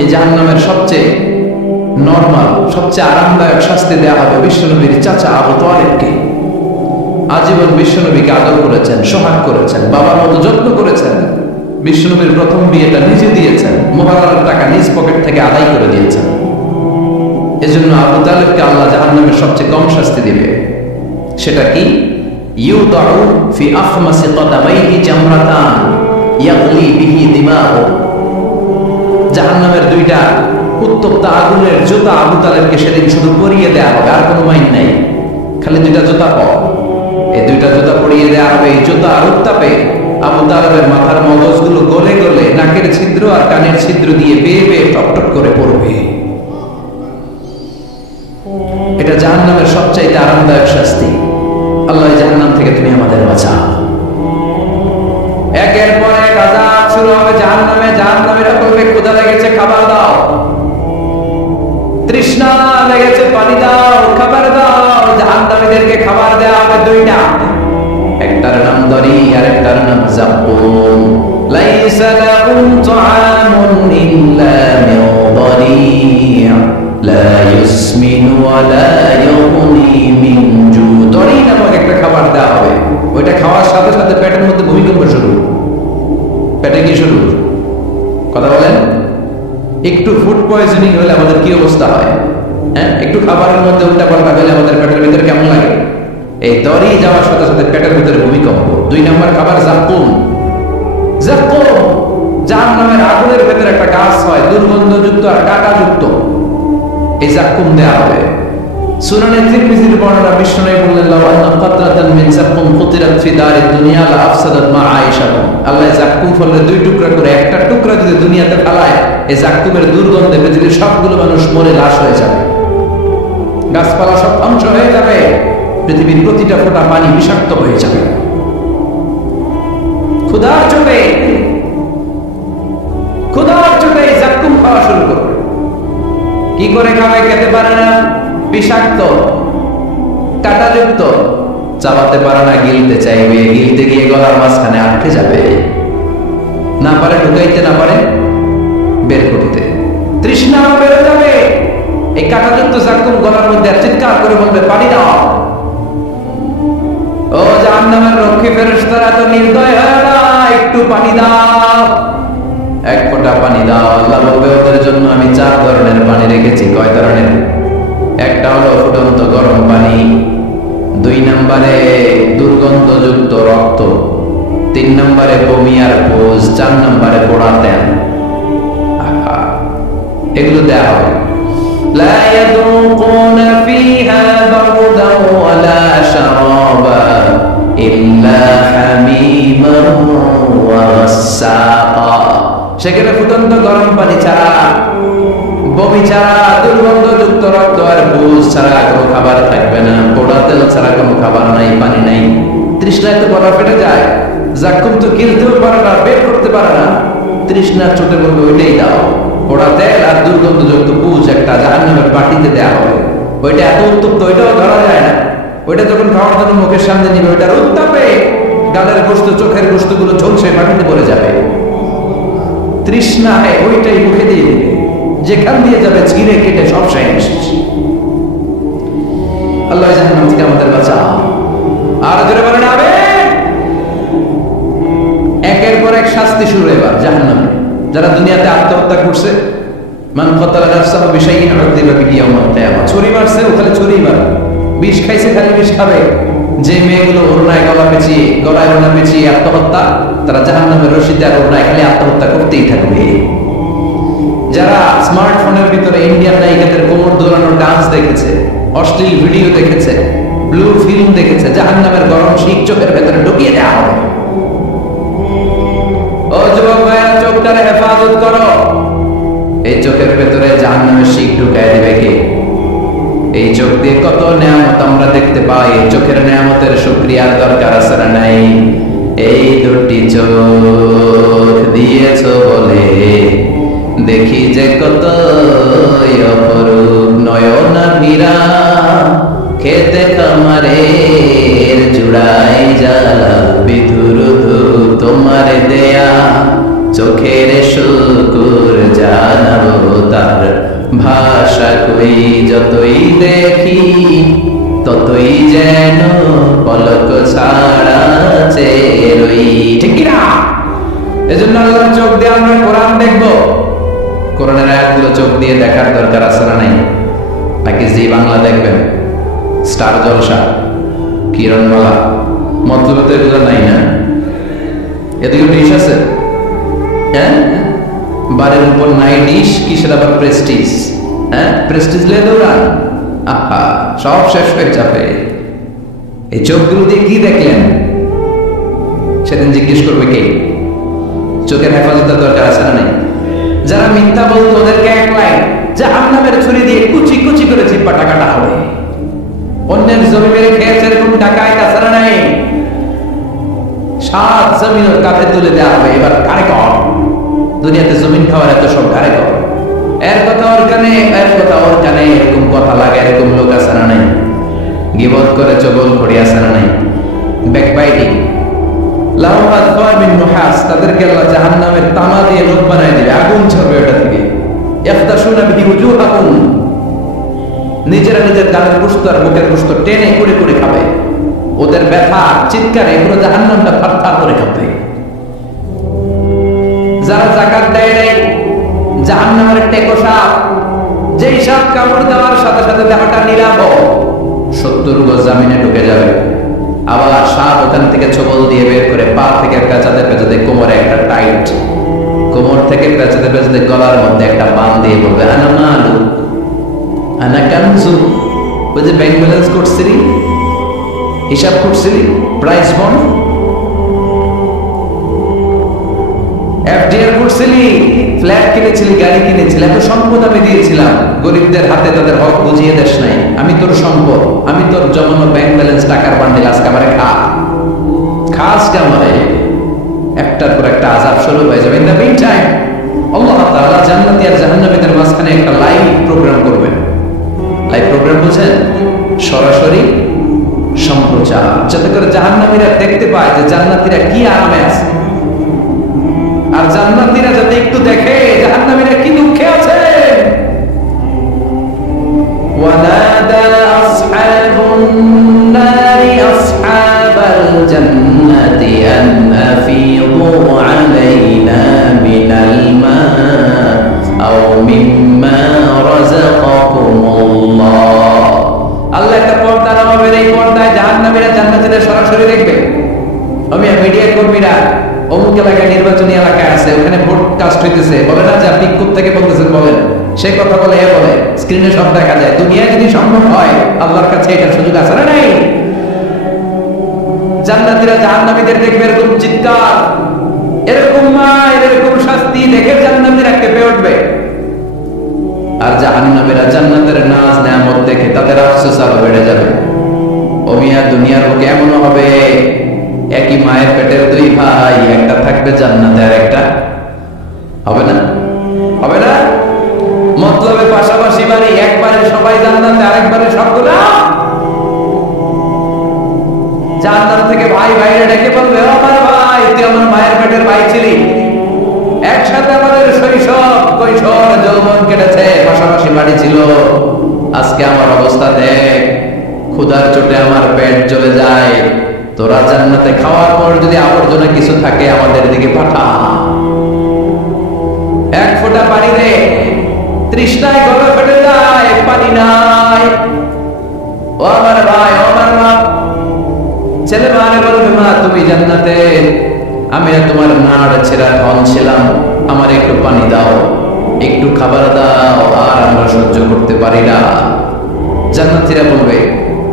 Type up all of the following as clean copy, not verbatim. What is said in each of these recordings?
এই জাহান্নামের সবচেয়ে নরমাল, সবচেয়ে আরামদায়ক শাস্তি দেওয়া হবে বিশ্বনবীর চাচা আবু তালেবকে। আজীবন বিশ্বনবীকে আদর করেছেন, সোহাগ করেছেন, বাবার মতো যত্ন করেছেন। বিশ্বনবীর প্রথম বিয়েটা নিজে দিয়েছেন, মুবারকের টাকা নিজ পকেট থেকে আদায় করে দিয়েছেন। এজন্য আবু তালেবকে আল্লাহ জাহান্নামের সবচেয়ে কম শাস্তি দিবে। সেটা কি? ইউদাউ ফি আখমাসি কদামাইহি জামরাতান ইয়াগলি বিহি দিমাউ। জাহান্নামের দুইটা উত্তপ্ত আগুনের জুতা আবু তালেবকে সেদিন শুধু পরিয়ে দেয়া হবে, আর কোনো মাইন নাই, খালি দুইটা জুতা পাও। এই দুইটা জুতা পরিয়ে দেয়া হবে। এই জুতা আর উত্তাপে আবু তালেবের মাথার মগজগুলো গলে গলে নাকের ছিদ্র আর কানের ছিদ্র দিয়ে বেয়ে বেয়ে টপটপ করে পড়বে। এটা জাহান্নামের সবচাইতে আরামদায়ক শাস্তি। আল্লাহ জাহান্নাম থেকে তুমি আমাদের বাঁচাও। একের পর এক আযাব শুরু হবে জাহান্নামে। জাহান্নামীরা বলবে ক্ষুধা লেগেছে, খাবার দাও। তৃষ্ণা লেগেছে, পানি দাও, খাবার দাও। জাহান্নামীদেরকে খাবার দেওয়া হবে দুইটা, একটার নাম দরি আর একটার নাম যাকুম। লাইসা লাহুম তুআমুন ইল্লা মিন দরি' লা ইউসমিনু ওয়া লা ইউগনি মিন জু'। দরি নামক একটা খাবার দেওয়া হবে। ওইটা খাওয়ার সাথে সাথে পেটের মধ্যে ভূমিকম্প শুরু। পেটে কি শুরু? কথা বলেন। একটু ফুড পয়জনিং হলে আমাদের কি অবস্থা হয়? হ্যাঁ, একটু খাবারের মধ্যে উল্টাপাল্টা হলে আমাদের পেটের ভিতরে কেমন লাগে? এই দড়ি যাওয়ার সাথে সাথে পেটের ভিতরে ভূমিকম্প। দুই নম্বর খাবার যাকুম। যাকুম জাহান্নামের আগুনের ভিতরে একটা গাছ হয়, দুর্গন্ধযুক্ত আর কাঁটাযুক্ত। এই যাকুম দেয়া হবে। সুনানে তিরমিজির বর্ণনা, বিশ্বনবী বললেন লাউ আন্না কাতরাতান মিন যাকুম কুতিরাত ফি দারিদ দুনিয়া লা আফসাদাত মা আয়েশা। আল্লাহ যাকুম ফলের দুই টুকরা করে একটা টুকরা যদি দুনিয়াতে ফেলায়, এই যাকুমের দুর্গন্ধে পৃথিবীর সবগুলো মানুষ মরে লাশ হয়ে যাবে, গাছপালা সব ধ্বংস হয়ে যাবে, পৃথিবীর প্রতিটা ফোঁটা পানি বিষাক্ত হয়ে যাবে। ক্ষুধার চোটে যাকুম খাওয়া শুরু করবে। কি করে খাবে? খেতে পারে না, বিষাক্ত, কাঁটাযুক্ত, চাবাতে পারে না, গিলতে চাইবে, গিলতে গিয়ে গলার মাঝখানে আটকে যাবে, না পারে ঢুকাইতে, না পারে বের করতে। তৃষ্ণা বেড়ে যাবে। এই কাঁটাযুক্ত যাকুম গলার মধ্যে চিৎকার করে বলবে পানি দাও। ও জাহান্নামের রক্ষী ফেরেশতারা, তো নির্দয় হয় না, একটু পানি দাও, এক ফোঁটা পানি দাও। আল্লাহ বলবে ওদের জন্য আমি 4 ধরনের পানি রেখেছি। কয় ধরনের? একটা হলো ফুটন্ত গরম পানি, 2 নম্বরে দুর্গন্ধযুক্ত রক্ত, 3 নম্বরে বমি আর পোজ, 4 নম্বরে পোড়া তেল। এগুলো দেয়া হবে। লা ইয়াযুকুনা ফিহা বারদান ওয়ালা শারাবা ইল্লা হামীমান ওয়া গাসসাকা। সেখানে ফুটন্ত গরম পানি ছাড়া, বমি ছাড়া, দুর্গন্ধযুক্ত রক্ত আর বুঝ ছাড়া কোনো খাবার থাকবে না। পোড়া তেল ছাড়া কোনো খাবার নাই, পানি নাই। তৃষ্ণায় তো গলা ফেটে যায়। যাকুম তো গিলতেও পারে না, বের করতে পারে না। তৃষ্ণার চোটে বলবে ওইটাই দাও। পোড়া তেল আর দুর্গন্ধযুক্ত বুঝ একটা জাহান্নামের বাটিতে দেয়া হবে। ওইটা এত উত্তপ্ত, ওইটাও ধরা যায় না। ওইটা যখন খাওয়ার জন্য মুখের সামনে নিবে, ওইটার উত্তাপে গালের গোস্ত, চোখের গোস্তগুলো ঝলসে বাটিতে পড়ে যাবে। তৃষ্ণায় ওইটাই মুখে দিয়ে দিবে, যেখান দিয়ে যাবে ছিঁড়ে কেটে সব শেষ। আল্লাহ জাহান্নাম থেকে আমাদের বাঁচাও। আর জোরে বলেন আমিন। একের পর এক শাস্তি শুরু এবার জাহান্নামে। যারা দুনিয়াতে আত্মহত্যা করছে, মান কাতালা নাফসাহু বিশাইইন উযিবা বিহি ইয়াওমাল কিয়ামা। ছুরি মারছে, ও খালি ছুরি মার। বিষ খাইছে, খালি বিষ খাবে। যে মেয়েগুলো ওড়নায় গলায় ওড়না পেঁচিয়ে আত্মহত্যা, তারা জাহান্নামের রশিতে আর ওড়নায় খালি আত্মহত্যা করতেই থাকবে। যারা স্মার্টফোনের ভিতরে ইন্ডিয়ান নায়িকাদের কোমর দোলানোর ডান্স দেখেছে, অশ্লীল ভিডিও দেখেছে, ব্লু ফিল্ম দেখেছে, জাহান্নামের গরম শীত চোখের ভেতরে ঢুকিয়ে দেওয়া হবে। ও যুবক ভাইয়া, চোখটারে হেফাজত করো। এই চোখের ভেতরে জাহান্নামের শীত ঢুকায় দিবে কে? এই চোখ দিয়ে কত নেয়ামত আমরা দেখতে পাই। এই চোখের নেয়ামতের শুকরিয়ার দরকার আছে না নাই? এই দুটি চোখ দিয়েছ বলে দেখি যে কত অপরূপ নয়নাভিরা, খেতে খামারের জুড়াই জ্বালা বিধুরুধু, তোমার দেয়া চোখের শুকুর জানাবো যতই দেখি ততই যেন পলক ছাড়া চেয়ে রই। ঠিক কি না? এজন্য আল্লাহর চোখ দিয়ে আমরা কোরআন দেখব। কোরআনের আয়াতগুলো চোখ দিয়ে দেখার দরকার আছে না নাই? নাকি জি বাংলা দেখবেন, স্টার জলসা, কিরণমালা, মতলব তো এগুলো নাই না? এদিকে ডিশ আছে, হ্যাঁ, বাড়ির উপর নাই ডিশ, কিসের আবার প্রেস্টিজ, হ্যাঁ, প্রেস্টিজ লে দৌড়ান, আহা সব শেষ হয়ে যাবে। এই চোখগুলো দিয়ে কি দেখলেন সেদিন জিজ্ঞেস করবে কে? চোখের হেফাজতের দরকার আছে না নাই? যারা মিথ্যা বলতো ওদেরকে এক লাইন জাহান্নামের ছুরি দিয়ে কুচি কুচি করে চিপ্পাটা কাটা হবে। অন্যের জমি মেরে খেয়েছে এরকম ডাকাত আছে না নাই? সাত জমিন ওর কাঁধে তুলে দেওয়া হবে। এবার কারে কর, দুনিয়াতে জমিন খাওয়ার এত সব কারে কর, এর কথা ওর কানে, এর কথা ওর কানে, এরকম কথা লাগে, এরকম লোক আছে না নাই? গীবত করে চগল খড়ি আছে না নাই? ব্যাকবাইটিং, লাহুমাত ফামিন নুহাস, তাদেরকে আল্লাহ জাহান্নামের তামা দিয়ে লোক বানায় দিবে, আগুন ছড়বে ওটা থেকে। ইয়াফতাশুনা বিহি উজুহাকুম, নিজেরা নিজের গালের গোশত আর বুকের গোশত টেনে করে করে খাবে। ওদের ব্যথা চিৎকারে পুরো জাহান্নামটা থারথার করে কাঁপবে। যারা যাকাত দেয় নাই, জাহান্নামের টেকো সাপ, যেই সাপ কামড় দেওয়ার সাথে সাথে দেহটা নীলাভ 70 গজ জামিনে ঢুকে যাবে। আবার সাপ ওখান থেকে ছবল দিয়ে বের করে পা থেকে পেঁচাতে পেঁচাতে কোমরে একটা টাইট, কোমর থেকে পেঁচাতে পেঁচাতে গলার মধ্যে একটা বান দিয়ে বলবে আনা মালু আনা কানজু। ওই যে ব্যাংক ব্যালেন্স করছিলি, হিসাব করছিলি, প্রাইস বন্ড, এফডিআর করছিলি, ফ্ল্যাট কিনেছিলি, গাড়ি কিনেছিলি, এত সম্পদ আমি দিয়েছিলাম, গরিবদের হাতে তাদের হক বুঝিয়ে দেশ নাই। আমি তোর সম্পদ, আমি তোর জমানো ব্যাংক ব্যালেন্স টাকার বান্ডিল, আজকে আমারে খা, খাস কামারে। একটার পর একটা আযাব শুরু হয়ে যাবে। ইন দ্য মিন টাইম আল্লাহ তাআলা জান্নাতি আর জাহান্নামীদের মাঝখানে একটা লাইভ প্রোগ্রাম করবেন। লাইভ প্রোগ্রাম বুঝেন? সরাসরি সম্প্রচার, যাতে করে জাহান্নামীরা দেখতে পায় যে জান্নাতীরা কি আরামে আছে, আর জান্নাতীরা যাতে একটু দেখে জাহান্নামীরা কি দুঃখে আছে। ওয়ানাদা আসহাবুন নারি আসহাবাল জান্নাতি আন আফিদু আলাইনা মিনাল মা আও মিম্মা রাযাকাকুমুল্লাহ। আল্লাহ একটা পর্দা নামাবেন, এই পর্দায় জাহান্নামীরা জান্নাতীদের সরাসরি দেখবে। আমি মিডিয়া কর্মীরা অমুক এলাকায় নির্বাচনী এলাকায় আছে, ওখানে ভোট কাস্ট হইতেছে, বলে না যে আপনি কোথা থেকে বলতেছেন বলেন, সেই কথা বলে এ বলে, স্ক্রিনে সব দেখা যায়। দুনিয়ায় যদি সম্ভব হয়, আল্লাহর কাছে এটার সুযোগ আছে না নাই? জান্নাতীরা জাহান্নামীদের দেখবে এরকম চিৎকার, এরকম মায়ের, এরকম শাস্তি দেখে জান্নাতীরা কেঁপে উঠবে। আর জাহান্নামীরা জান্নাতের নাজ নেয়ামত দেখে তাদের আফসোস আরো বেড়ে যাবে। ও মিয়া, দুনিয়ার বুকে এমনও হবে একই মায়ের পেটের দুই ভাই, একটা থাকবে জান্নাতে আর একটা হবে না, হবে না? মতলবে পাশাপাশি বাড়ি, একবারে সবাই জান্নাতে, আরেকবারে সবগুলা জান্নাত থেকে ভাই ভাইরে ডেকে বলবে, ও আমার ভাই, তুই আমার মায়ের পেটের ভাই ছিলি, একসাথে আমাদের শৈশব, কৈশোর, যৌবন কেটেছে, পাশাপাশি বাড়ি ছিল, আজকে আমার অবস্থা দেখ, ক্ষুধার চোটে আমার পেট জ্বলে যায়, তোরা জান্নাতে খাওয়ার পর যদি আবর্জনা কিছু থাকে আমাদের দিকে পাঠা, এক ফোঁটা পানি দে, তৃষ্ণায় গলা ফেটে যায়, পানি নাই। ও আমার ভাই, ও আমার মা, ছেলে মারে বলবে, মা তুমি জান্নাতে, আমি তোমার নাড় ছেঁড়া ধন ছিলাম, আমার একটু পানি দাও, একটু খাবার দাও, আর আমরা সহ্য করতে পারি না। জান্নাতীরা বলবে,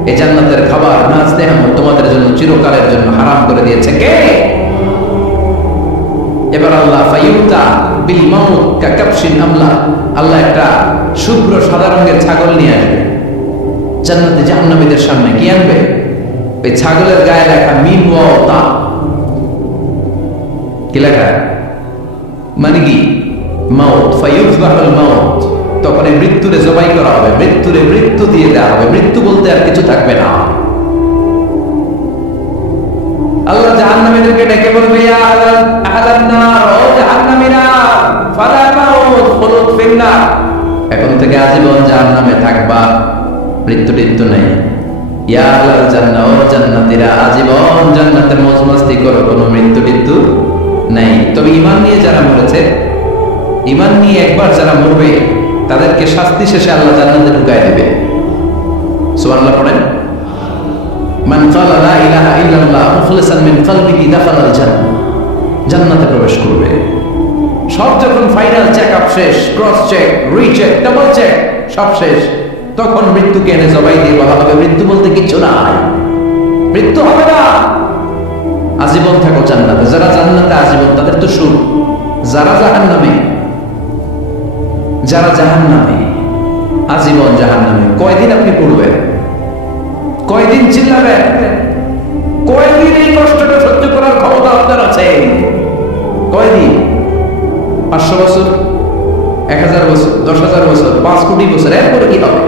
এই জান্নাতের খাবার নাজ নেয়ামত তোমাদের জন্য চিরকালের জন্য হারাম করে দিয়েছে কে? এবার আল্লাহ ফায়ুতা বিল মাউত কাকাবশিন আমলা, আল্লাহ একটা শুভ্র সাদা রঙের ছাগল নিয়ে আসবে জান্নাতে জাহান্নামীদের সামনে। কি আনবে? ওই ছাগলের গায়ে লেখা মিম ওয়া তা। কি লেখা? মানে কি? মাউত, ফায়ুযবাহুল মাউত। তখন এই মৃত্যুরে জবাই করা হবে, মৃত্যুরে মৃত্যু দিয়ে দেওয়া হবে, মৃত্যু বলতে আর কিছু থাকবে না। আল্লাহ জাহান্নামীদেরকে ডেকে বলবে, ইয়া আহলান নার, ও জাহান্নামীরা, ফালা মাউত খুলুদ ফিন নার, এখন থেকে আজীবন জাহান্নামে থাকবা, মৃত্যু টিত্যু নেই। ইয়া আহলাল জান্নাহ, ও জান্নাতীরা আজীবন জান্নাতে মौज मस्ती করো, কোনো মৃত্যু টিত্যু নেই। তবে ঈমান নিয়ে যারা মরেছে, ঈমান নিয়ে একবার যারা মরবে, তাদেরকে শাস্তি শেষে আল্লাহ জান্নাতে ঢুকায় দেবে। সুবহানাল্লাহ পড়েন। মান ক্বালা লা ইলাহা ইল্লাল্লাহ মুখলিসান মিন কলবিহি দাখালাল জান্নাহ, জান্নাতে প্রবেশ করবে। সব যখন ফাইনাল চেকআপ শেষ, cross check, recheck, double check সব শেষ, তখন মৃত্যুকে এনে জবাই দিয়ে বলা হবে মৃত্যু বলতে কিছু নাই, মৃত্যু হবে না, আজীবন থাকো জান্নাতে। যারা জান্নাতে আজীবন তাদের তো সুখ। যারা জাহান্নামে, যারা জাহান্নামে আজীবন জাহান্নামে, কয়দিন আপনি পড়বেন? কয়দিন চিল্লাবেন? কয়দিন এই কষ্টটা সহ্য করার ক্ষমতা আপনার আছে? কয়দিন? 500 বছর, 1000 বছর, 10,000 বছর, 5 কোটি বছর, এরপরে কি হবে?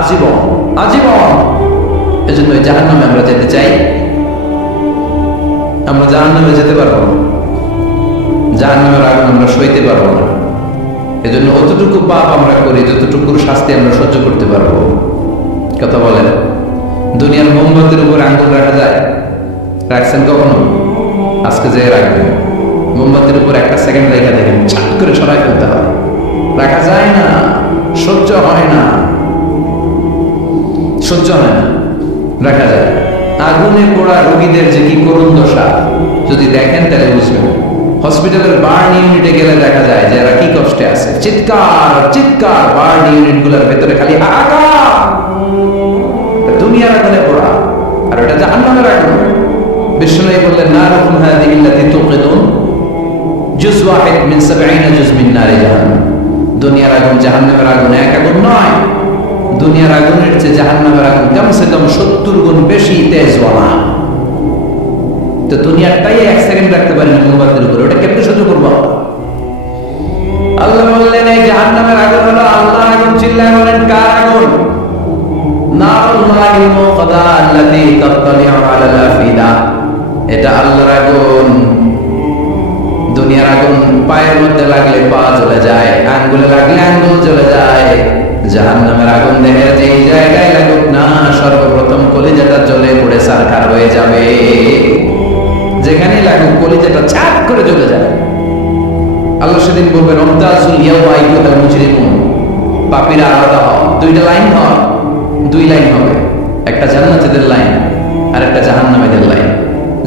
আজীবন, আজীবন। এজন্য জাহান্নামে আমরা যেতে চাই? আমরা জাহান্নামে যেতে পারবো না, জাহান্নামের আগুন আমরা সইতে পারবো না। এজন্য অতটুকু পাপ আমরা করি যতটুকু শাস্তি আমরা সহ্য করতে পারবো। কথা বলেন। দুনিয়ার মোমবাতির উপরে আঙ্গুল রাখা যায়? রাখছেন কখনো? আজকে যে রাখবেন, মোমবাতির উপর একটা সেকেন্ড রেখা দেখেন, ছাট করে সরাই ফেলতে হয়। রাখা যায় না, সহ্য হয় না, সহ্য হয় না, রাখা যায়। আগুনে পোড়া রোগীদের যে কি করুণ দশা যদি দেখেন তাহলে বুঝবেন। হসপিটালের বার্ন ইউনিটে গেলে দেখা যায় যে এরা কি কষ্টে আছে, চিৎকার চিৎকার, বার্ন ইউনিট গুলোর ভেতরে খালি হাহাকার। দুনিয়ার আগুনে পোড়া, আর এটা জাহান্নামের আগুন। বিশ্বনবী বললেন নারুকুম হাযিহি আল্লাতী তুকিদুন জুজ ওয়াহিদ মিন 70 জুজ মিন নারি জাহান্নাম। দুনিয়ার আগুন জাহান্নামের আগুন এক আগুন নয়। দুনিয়ার আগুনের চেয়ে জাহান্নামের আগুন কমসে কম 70 গুণ বেশি তেজওয়ালা। তো দুনিয়াটাই এক সেকেন্ড রাখতে পারেন মোমবাতির উপরে, ওটা কেমনে সহ্য করবো? আল্লাহ বললেন এই জাহান্নামের আগুন হলো আল্লাহ আগুন। চিল্লায় বলেন কার আগুন? নারুল্লাহিল মুকাদা আল্লাতী তাত্তালিউ আলাল আফিদা। এটা আল্লাহর আগুন। দুনিয়ার আগুন পায়ের মধ্যে লাগলে পা জ্বলে যায়, আঙ্গুলে লাগলে আঙ্গুল জ্বলে যায়। জাহান্নামের আগুন দেহের যেই জায়গায় লাগুক না, সর্বপ্রথম কলিজাটা জ্বলে পুড়ে ছারখার হয়ে যাবে। যেখানেই লাগুক কলিজাটা ছাপ করে জ্বলে যাবে। আল্লাহ সেদিন বলবেন ওমতাজুল ইয়াওমা আইয়ুহাল মুজরিমুন, পাপীরা আলাদা হও। দুইটা লাইন হয়, দুই লাইন হবে, একটা জান্নাতীদের লাইন আর একটা জাহান্নামীদের লাইন।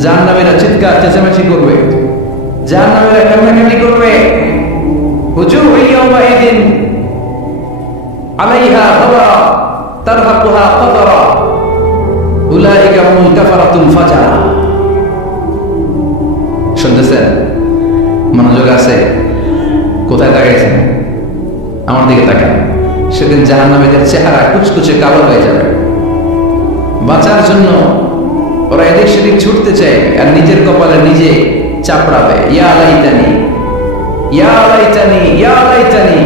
জাহান্নামীরা চিৎকার চেঁচামেচি করবে, জাহান্নামীরা কান্নাকাটি করবে। উজুহু ইয়াওমাইদিন আলাইহা গাবরা তারহাকুহা কাতরা উলাইকা হুমুল কাফারাতুল ফাজারা। শুনতেছেন? মনোযোগ আছে? কোথায় তাকাইছেন? আমার দিকে তাকান। সেদিন জাহান্নামীদের চেহারা কুচকুচে কালো হয়ে যাবে। বাঁচার জন্য ওরা এদিক সেদিক ছুটতে চায় আর নিজের কপালে নিজে চাপড়াবে। ইয়া লাইতানি, ইয়া লাইতানি, ইয়া লাইতানি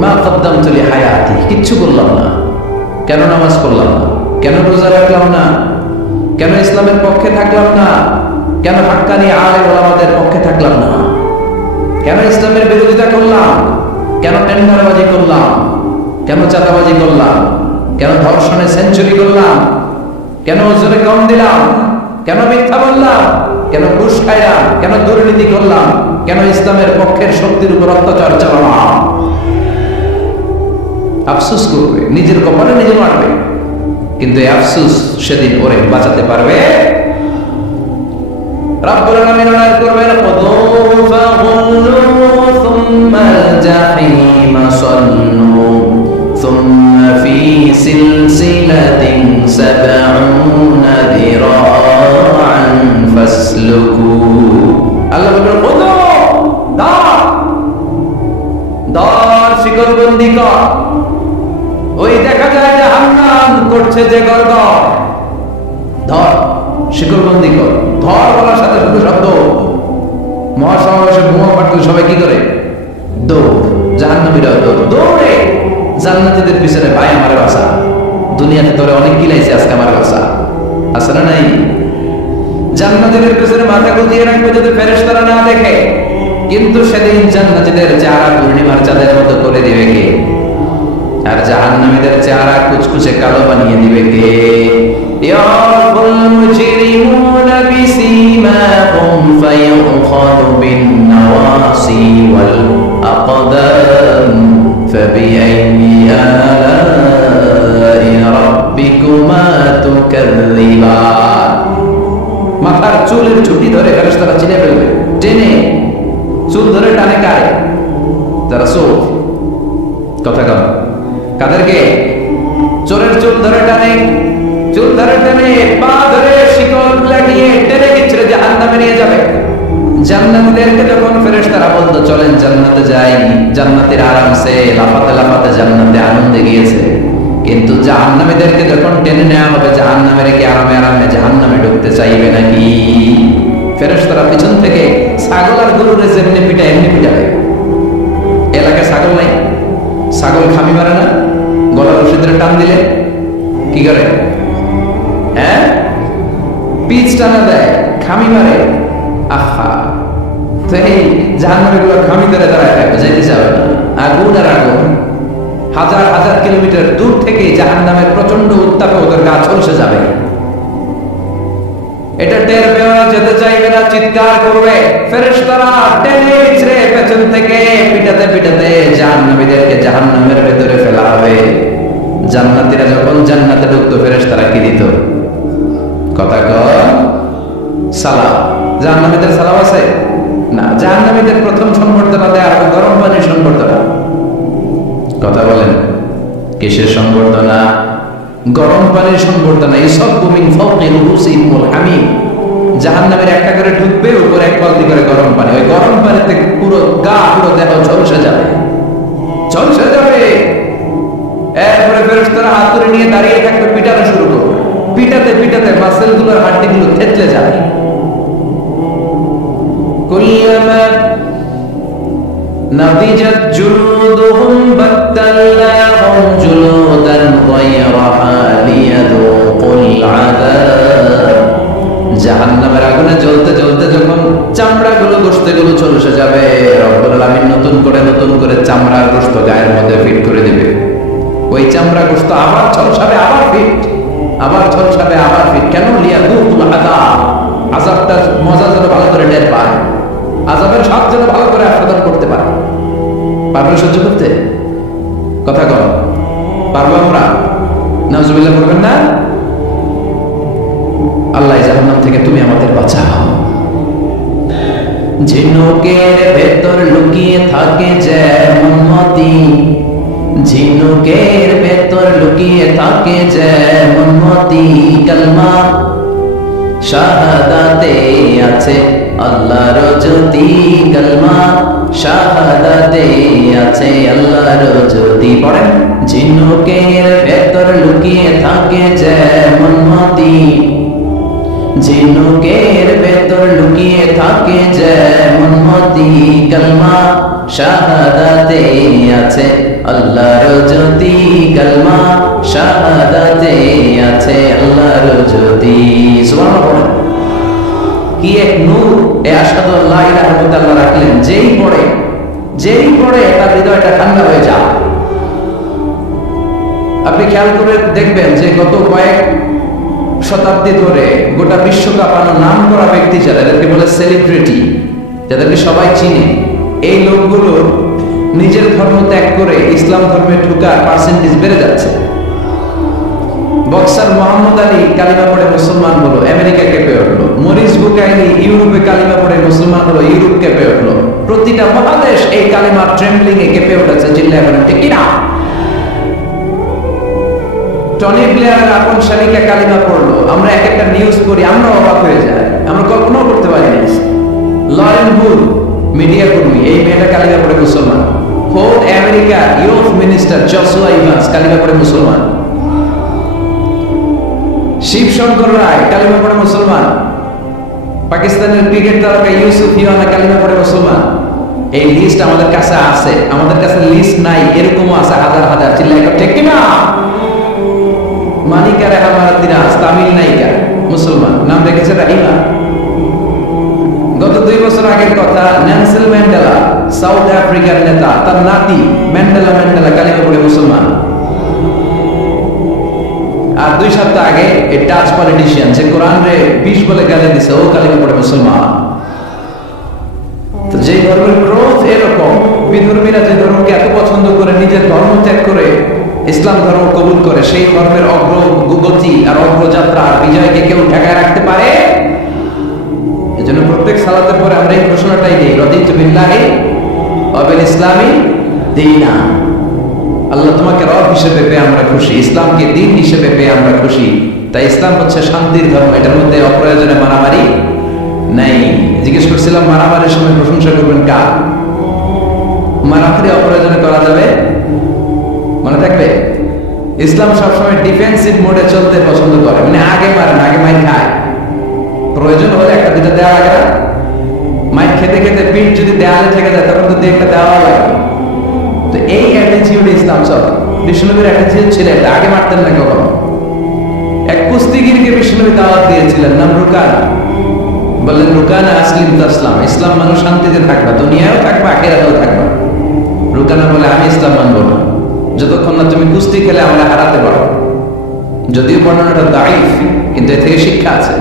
মা কদ্দামতু লিহায়াতি। কিচ্ছু করলাম না, কেন নামাজ পড়লাম না, কেন রোজা রাখলাম না, কেন ইসলামের পক্ষে থাকলাম না, কেন হাক্কানি আলেম ওলামাদের পক্ষে থাকলাম না, কেন ইসলামের বিরোধিতা করলাম, কেন টেন্ডারবাজি করলাম, কেন চাঁদাবাজি করলাম, কেন ধর্ষণে সেঞ্চুরি করলাম, কেন ওজনে কম দিলাম, কেন মিথ্যা বললাম, কেন ঘুষ খাইলাম, কেন দুর্নীতি করলাম, কেন ইসলামের পক্ষের শক্তির উপর অত্যাচার চালালাম। আফসোস করবে, নিজের কপালে নিজে মারবে। কিন্তু এই আফসোস সেদিন ওরে বাঁচাতে পারবে? রব্বুল আলামিন উল্লেখ করবেন খুযূহু ফাগুল্লু সুম্মাল জাহিমা সাল্লু সুম্মা ফি সিলসিলাতিন 70 যিরাআন ফাসলুকু। আল্লাহ বলেন খুযূ, ধর, শিকলবন্দি কর। ওই দেখা যায় জাহান্নাম করছে যে গর্দর, ধর শিকলবন্দি কর। ধর বলার সাথে সাথে শব্দ। মহাসমাবেশে বোমা ফাটলে সবাই কি করে? দৌড়। জাহান্নামীরা দৌড়ে জান্নাতীদের পিছনে, ভাই আমার বাসা, দুনিয়াতে তোরে অনেক কিলাইছে, আজকে আমার বাসা। আছে না নাই? জান্নাতীদের পিছনে মাথা গুজিয়ে রাখবে যাতে ফেরেশতারা না দেখে। কিন্তু সেদিন জান্নাতীদের চেহারা পূর্ণিমার চাঁদের মতো করে দিবে কে? আর জাহান্নামীদের চেহারা কুচকুচে কালো বানিয়ে দিবে কে? ইয়াকুল মুজরিমুনা বিসীমাহুম ফায়ুখাযু বিন নাওয়াসি ওয়াল আকদাম ফাবিআইয়ি আলা'i রাব্বিকুমা তুকাযযিবান। মাথার চুলের ছুটি ধরে ফেরেশতারা চিনে ফেলবে, টেনে চুল ধরে টানে কারে? যারা চোর। কথা কম কাদেরকে? চোরের চুল ধরে টানে, চুল ধরে টানে, পা ধরে শিকল লাগিয়ে টেনে গিয়ে জাহান্নামে নিয়ে যাবে। জান্নাতীদেরকে যখন ফেরেশতারা বলতো চলেন জান্নাতে যাই, জান্নাতের আরামসে লাফাতে লাফাতে জান্নাতে আনন্দে গিয়েছে, কিন্তু জাহান্নামীদেরকে যখন টেনে নেওয়া হবে জাহান্নামে রেখে আরামে আরামে জাহান্নামে ঢুকতে চাইবে নাকি? ফেরেশতারা পিছন থেকে ছাগল আর গরুরে যেমনি পিটা এমনি পিটাবে। এলাকায় ছাগল নাই? ছাগল খামি মারে না? গলা রশি ধরে টান দিলে কি করে? হ্যাঁ, পিচ টানা দেয়, খামি মারে। আহা, তো এই জাহান্নামে গুলো খামি ধরে দাঁড়ায় থাকবে, যাইতে যাবে না। আগুন আর আগুন, হাজার হাজার কিলোমিটার দূর থেকে জাহান্নামের প্রচন্ড উত্তাপে ওদের গা ঝলসে যাবে। এটা টের পেয়ে যেতে চাইবে না, চিৎকার করবে। ফেরেশতারা টেনে ছিঁড়ে পেছন থেকে পিটাতে পিটাতে জাহান্নামীদেরকে জাহান্নামের ভেতরে ফেলা হবে। জান্নাতীরা যখন জান্নাতে ঢুকতো ফেরেশতারা কি দিত? কথা কর, সালাম। জাহান্নামীদের সালাম আছে না? জাহান্নামীদের প্রথম সংবর্ধনা দেয়া হবে গরম পানির সংবর্ধনা। কথা বলেন, কিসের সংবর্ধনা? গরম পানির সংবর্ধনা। ইসাব্বু মিন ফাওকি রুউসিহিমুল হামিম। জাহান্নামের একটা করে ঢুকবে, উপরে এক বালতি করে গরম পানি। ওই গরম পানিতে পুরো গা, পুরো দেহ ঝলসে যাবে, ঝলসে যাবে। এরপরে ফেরেশতারা হাত ধরে নিয়ে দাঁড়িয়ে থাকবে, পিটানো শুরু করবে। পিটাতে পিটাতে মাসেলগুলোর হাড্ডিগুলো থেতলে যাবে। কুল্লামা নাদিজাত জুলুদুহুম বাদদালনাহুম জুলুদান গায়রাহা লিয়াযুকুল আযাব। জাহান্নামের আগুনে জ্বলতে জ্বলতে যখন চামড়াগুলো গোশতগুলো ঝলসে যাবে, রব্বুল আলামিন নতুন করে চামড়ার গোশত গায়ের মধ্যে ফিট করে দিবে। ওই চামড়া গোশত আবার ঝলসাবে, আবার ফিট, আবার ঝলসাবে, আবার ফিট। কেন? লিয়াযুকুল আযাব। আযাবটা মজা যেন ভালো করে টের পায়, আযাবের স্বাদ যেন ভালো করে আস্বাদন করতে পারে। পারবে সহ্য করতে? কথা কম, পারবো আমরা? নাউজুবিল্লাহ বলবেন না? আল্লাহ জাহান্নাম থেকে তুমি আমাদের বাঁচাও। ঝিনুকের ভেতর লুকিয়ে থাকে যেমন মতি, ঝিনুকের ভেতর লুকিয়ে থাকে যেমন মতি, কালমা শাহাদাতে আছে আল্লাহর জ্যোতি, কালমা শাহাদাতে আছে আল্লাহর জ্যোতি। পড়েন, ঝিনুকের ভেতর লুকিয়ে থাকে যেমন মতি, ঝিনুকের ভেতর লুকিয়ে থাকে যেমন মতি, কালমা শাহাদাতে আছে আল্লাহর জ্যোতি, কালমা শাহাদাতে আছে আল্লাহর জ্যোতি। সুবহানাল্লাহ। কি এক নূর এ আশহাদু আল্লা ইলাহা ইল্লাল্লাহ রাখলেন, যেই পড়ে তার হৃদয়টা ঠান্ডা হয়ে যায়। আপনি খেয়াল করে দেখবেন যে গত কয়েক শতাব্দী ধরে গোটা বিশ্ব কাঁপানো নাম করা ব্যক্তি যারা, এদেরকে বলে সেলিব্রিটি, যাদেরকে সবাই চিনে, এই লোকগুলো নিজের ধর্ম ত্যাগ করে ইসলাম ধর্মে ঢোকার পার্সেন্টেজ বেড়ে যাচ্ছে। বক্সার মোহাম্মদ আলী কালিমা পড়ে মুসলমান হলো, আমেরিকা কেঁপে উঠলো। মরিস বুকাইলি ইউরোপে কালিমা পড়ে মুসলমান হলো, ইউরোপ কেঁপে উঠলো। প্রতিটা মহাদেশ এই কালিমার ট্রেম্বলিং এ কেঁপে উঠেছে। চিল্লায় বলেন ঠিক কিনা? টনি ব্লেয়ারের আপন শালিকা কালিমা পড়লো, আমরা এক একটা নিউজ করি, আমরা অবাক হয়ে যাই, আমরা কল্পনাও করতে পারি না। লরেন বুল মিডিয়া কর্মী, এই মেয়েটা কালিমা পড়ে মুসলমান। Whole America youth minister Joshua Evans কালিমা পড়ে মুসলমান। শিবশঙ্কর রায় কালিমা পড়ে মুসলমান। পাকিস্তানের ক্রিকেট তারকা ইউসুফ ইয়ানা কালিমা পড়ে মুসলমান। এই লিস্ট আমাদের কাছে আছে, আমাদের কাছে লিস্ট নাই, এরকমও আছে হাজার হাজার। চিল্লায় ঠিক কিনা? মানিকা রেহামার দিনাজ তামিল নায়িকা, মুসলমান, নাম রেখেছে রাহিমা। গত 2 বছর আগের কথা, নেলসন ম্যান্ডেলা সাউথ আফ্রিকার নেতা, তার নাতি ম্যান্ডেলা কালিমা পড়ে মুসলমান। আর 2 সপ্তাহ আগে এই টাচ পলিটিশিয়ান যে কোরআন রে 20 বলে গালি দিছে ও কালিমা পড়ে মুসলমান। তো যে ধর্মের গ্রোথ এরকম, বিধর্মীরা যে ধর্মকে এত পছন্দ করে নিজের ধর্ম ত্যাগ করে ইসলাম ধর্ম কবুল করে, সেই ধর্মের অগ্রগতি আর অগ্রযাত্রা আর বিজয়কে কেউ ঠেকায় রাখতে পারে? এজন্য প্রত্যেক সালাতের পরে আমরা এই ঘোষণাটাই দিই, রাদিতু বিল্লাহি ওয়া বিল ইসলামি দীনা। আল্লাহ তোমাকে রব হিসেবে পেয়ে আমরা খুশি, ইসলামকে দিন হিসেবে পেয়ে আমরা খুশি। তাই ইসলাম হচ্ছে শান্তির ধর্ম, এটার মধ্যে অপ্রয়োজনে মারামারি নাই। জিজ্ঞেস করছিলাম মারামারির সময় প্রশংসা করবেন কার? মারামারি অপ্রয়োজনে করা যাবে? মনে থাকবে, ইসলাম সবসময় ডিফেন্সিভ মোডে চলতে পছন্দ করে, মানে আগে মারেন, আগে মাইর খায়। প্রয়োজন হলে একটা দুটো দেওয়া লাগে না? মাইর খেতে খেতে পিঠ যদি দেওয়ালে থেকে যায় তখন তো একটা দেওয়া লাগে। তো এই অ্যাটিটিউড ইসলাম চলে। বিষ্ণুনবীর অ্যাটিটিউড ছিল এটা, আগে মারতেন না কখনো। এক কুস্তিগিরকে বিষ্ণুনবী দাওয়াত দিয়েছিলেন, নাম রুকানা। বললেন রুকানা আসলিম তাসলাম, ইসলাম মানুষ শান্তিতে থাকবা, দুনিয়ায়ও থাকবা আখিরাতেও থাকবা। রুকানা বলে আমি ইসলাম মানবো না যতক্ষণ না তুমি কুস্তি খেলে আমরা হারাতে পারো। যদিও বর্ণনাটা দাইফ, কিন্তু এ থেকে শিক্ষা আছে।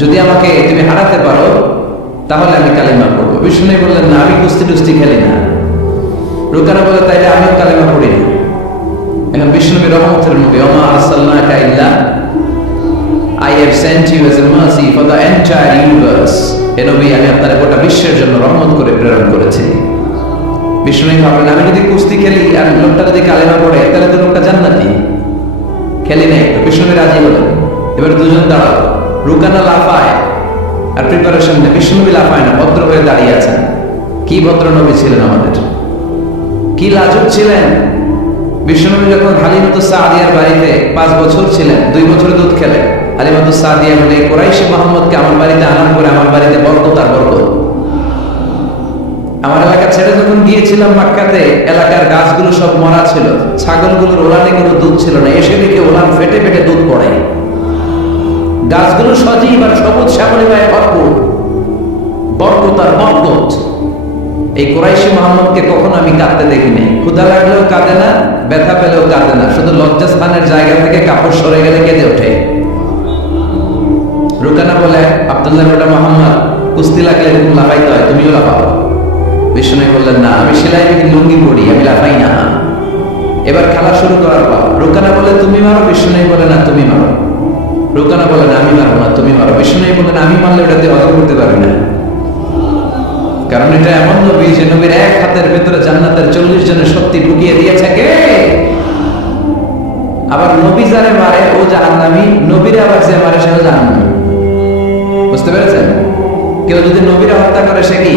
যদি আমাকে তুমি হারাতে পারো তাহলে আমি কালিমা পড়বো। বিষ্ণু বললেন না, আমি কুস্তি টুস্তি খেলি না। রুকানা বলে তাইলে আমিও কালিমা পড়ি না। এখন বিষ্ণুবী রহমতের নবী, ওমা আরসালনাকা ইল্লা I have sent you as a mercy for the entire universe. হে নবী, আমি আপনার গোটা বিশ্বের জন্য রহমত করে প্রেরণ করেছি। বিষ্ণু ভাবলেন আমি যদি কুস্তি খেলি আর লোকটা যদি কালিমা পড়ে তাহলে তো লোকটা জান্নাতি। খেলি নাই তো। বিষ্ণু রাজি হলেন। এবার দুজন দাঁড়াল, রুকানা লাফায় আর প্রিপারেশন নেই, বিষ্ণুবী লাফায় না, ভদ্র হয়ে দাঁড়িয়ে আছেন। কি ভদ্র নবী ছিলেন আমাদের, কি লাজুক ছিলেন। বিষ্ণুনবী যখন হালিমাতুস সাদিয়ার বাড়িতে 5 বছর ছিলেন, 2 বছর দুধ খেলেন। হালিমাতুস সাদিয়া বলে কুরাইশি মুহাম্মদকে আমার বাড়িতে আনার পরে আমার বাড়িতে বরকত আর বরকত। আমার এলাকা ছেড়ে যখন গিয়েছিলাম মক্কাতে, এলাকার গাছগুলো সব মরা ছিল, ছাগলগুলোর ওলানে কোনো দুধ ছিল না। এসে দেখে ওলান ফেটে ফেটে দুধ পড়ে, গাছগুলো সজীব আর সবুজ শ্যামলিমায় ভরপুর, বরকত আর বরকত। এই কুরাইশি মুহাম্মদকে কখনো আমি কাঁদতে দেখিনি। ক্ষুধা লাগলেও কাঁদে না, ব্যথা পেলেও কাঁদে না, শুধু লজ্জাস্থানের জায়গা থেকে কাপড় সরে গেলে কেঁদে ওঠে। রুকানা বলে আব্দুল্লাহ বেটা মুহাম্মদ, কুস্তি লাগলে এরকম লাফাইতে হয়, তুমিও লাফাও। বিষ্ণু বললেন না, আমি সেলাই বিহীন লুঙ্গি পরি, আমি লাফাই না। এবার খেলা শুরু করার পর রুকানা বলে তুমি মারো, বিষ্ণু বলে না তুমি মারো। রুকানা বলে না আমি মারবো না, তুমি মারো। বিষ্ণু বলে না আমি মারলে ওটাতে হজম করতে পারবি না, কারণ এটা এমন নবী যে নবীর এক হাতের ভেতরে জান্নাতের 40 জনের শক্তি ঢুকিয়ে দিয়েছে কে? আবার নবী যারে মারে ও জাহান্নামী, নবীরে আবার যে মারে সেও জাহান্নামী। বুঝতে পেরেছেন? কেউ যদি নবীরে হত্যা করে সে কি,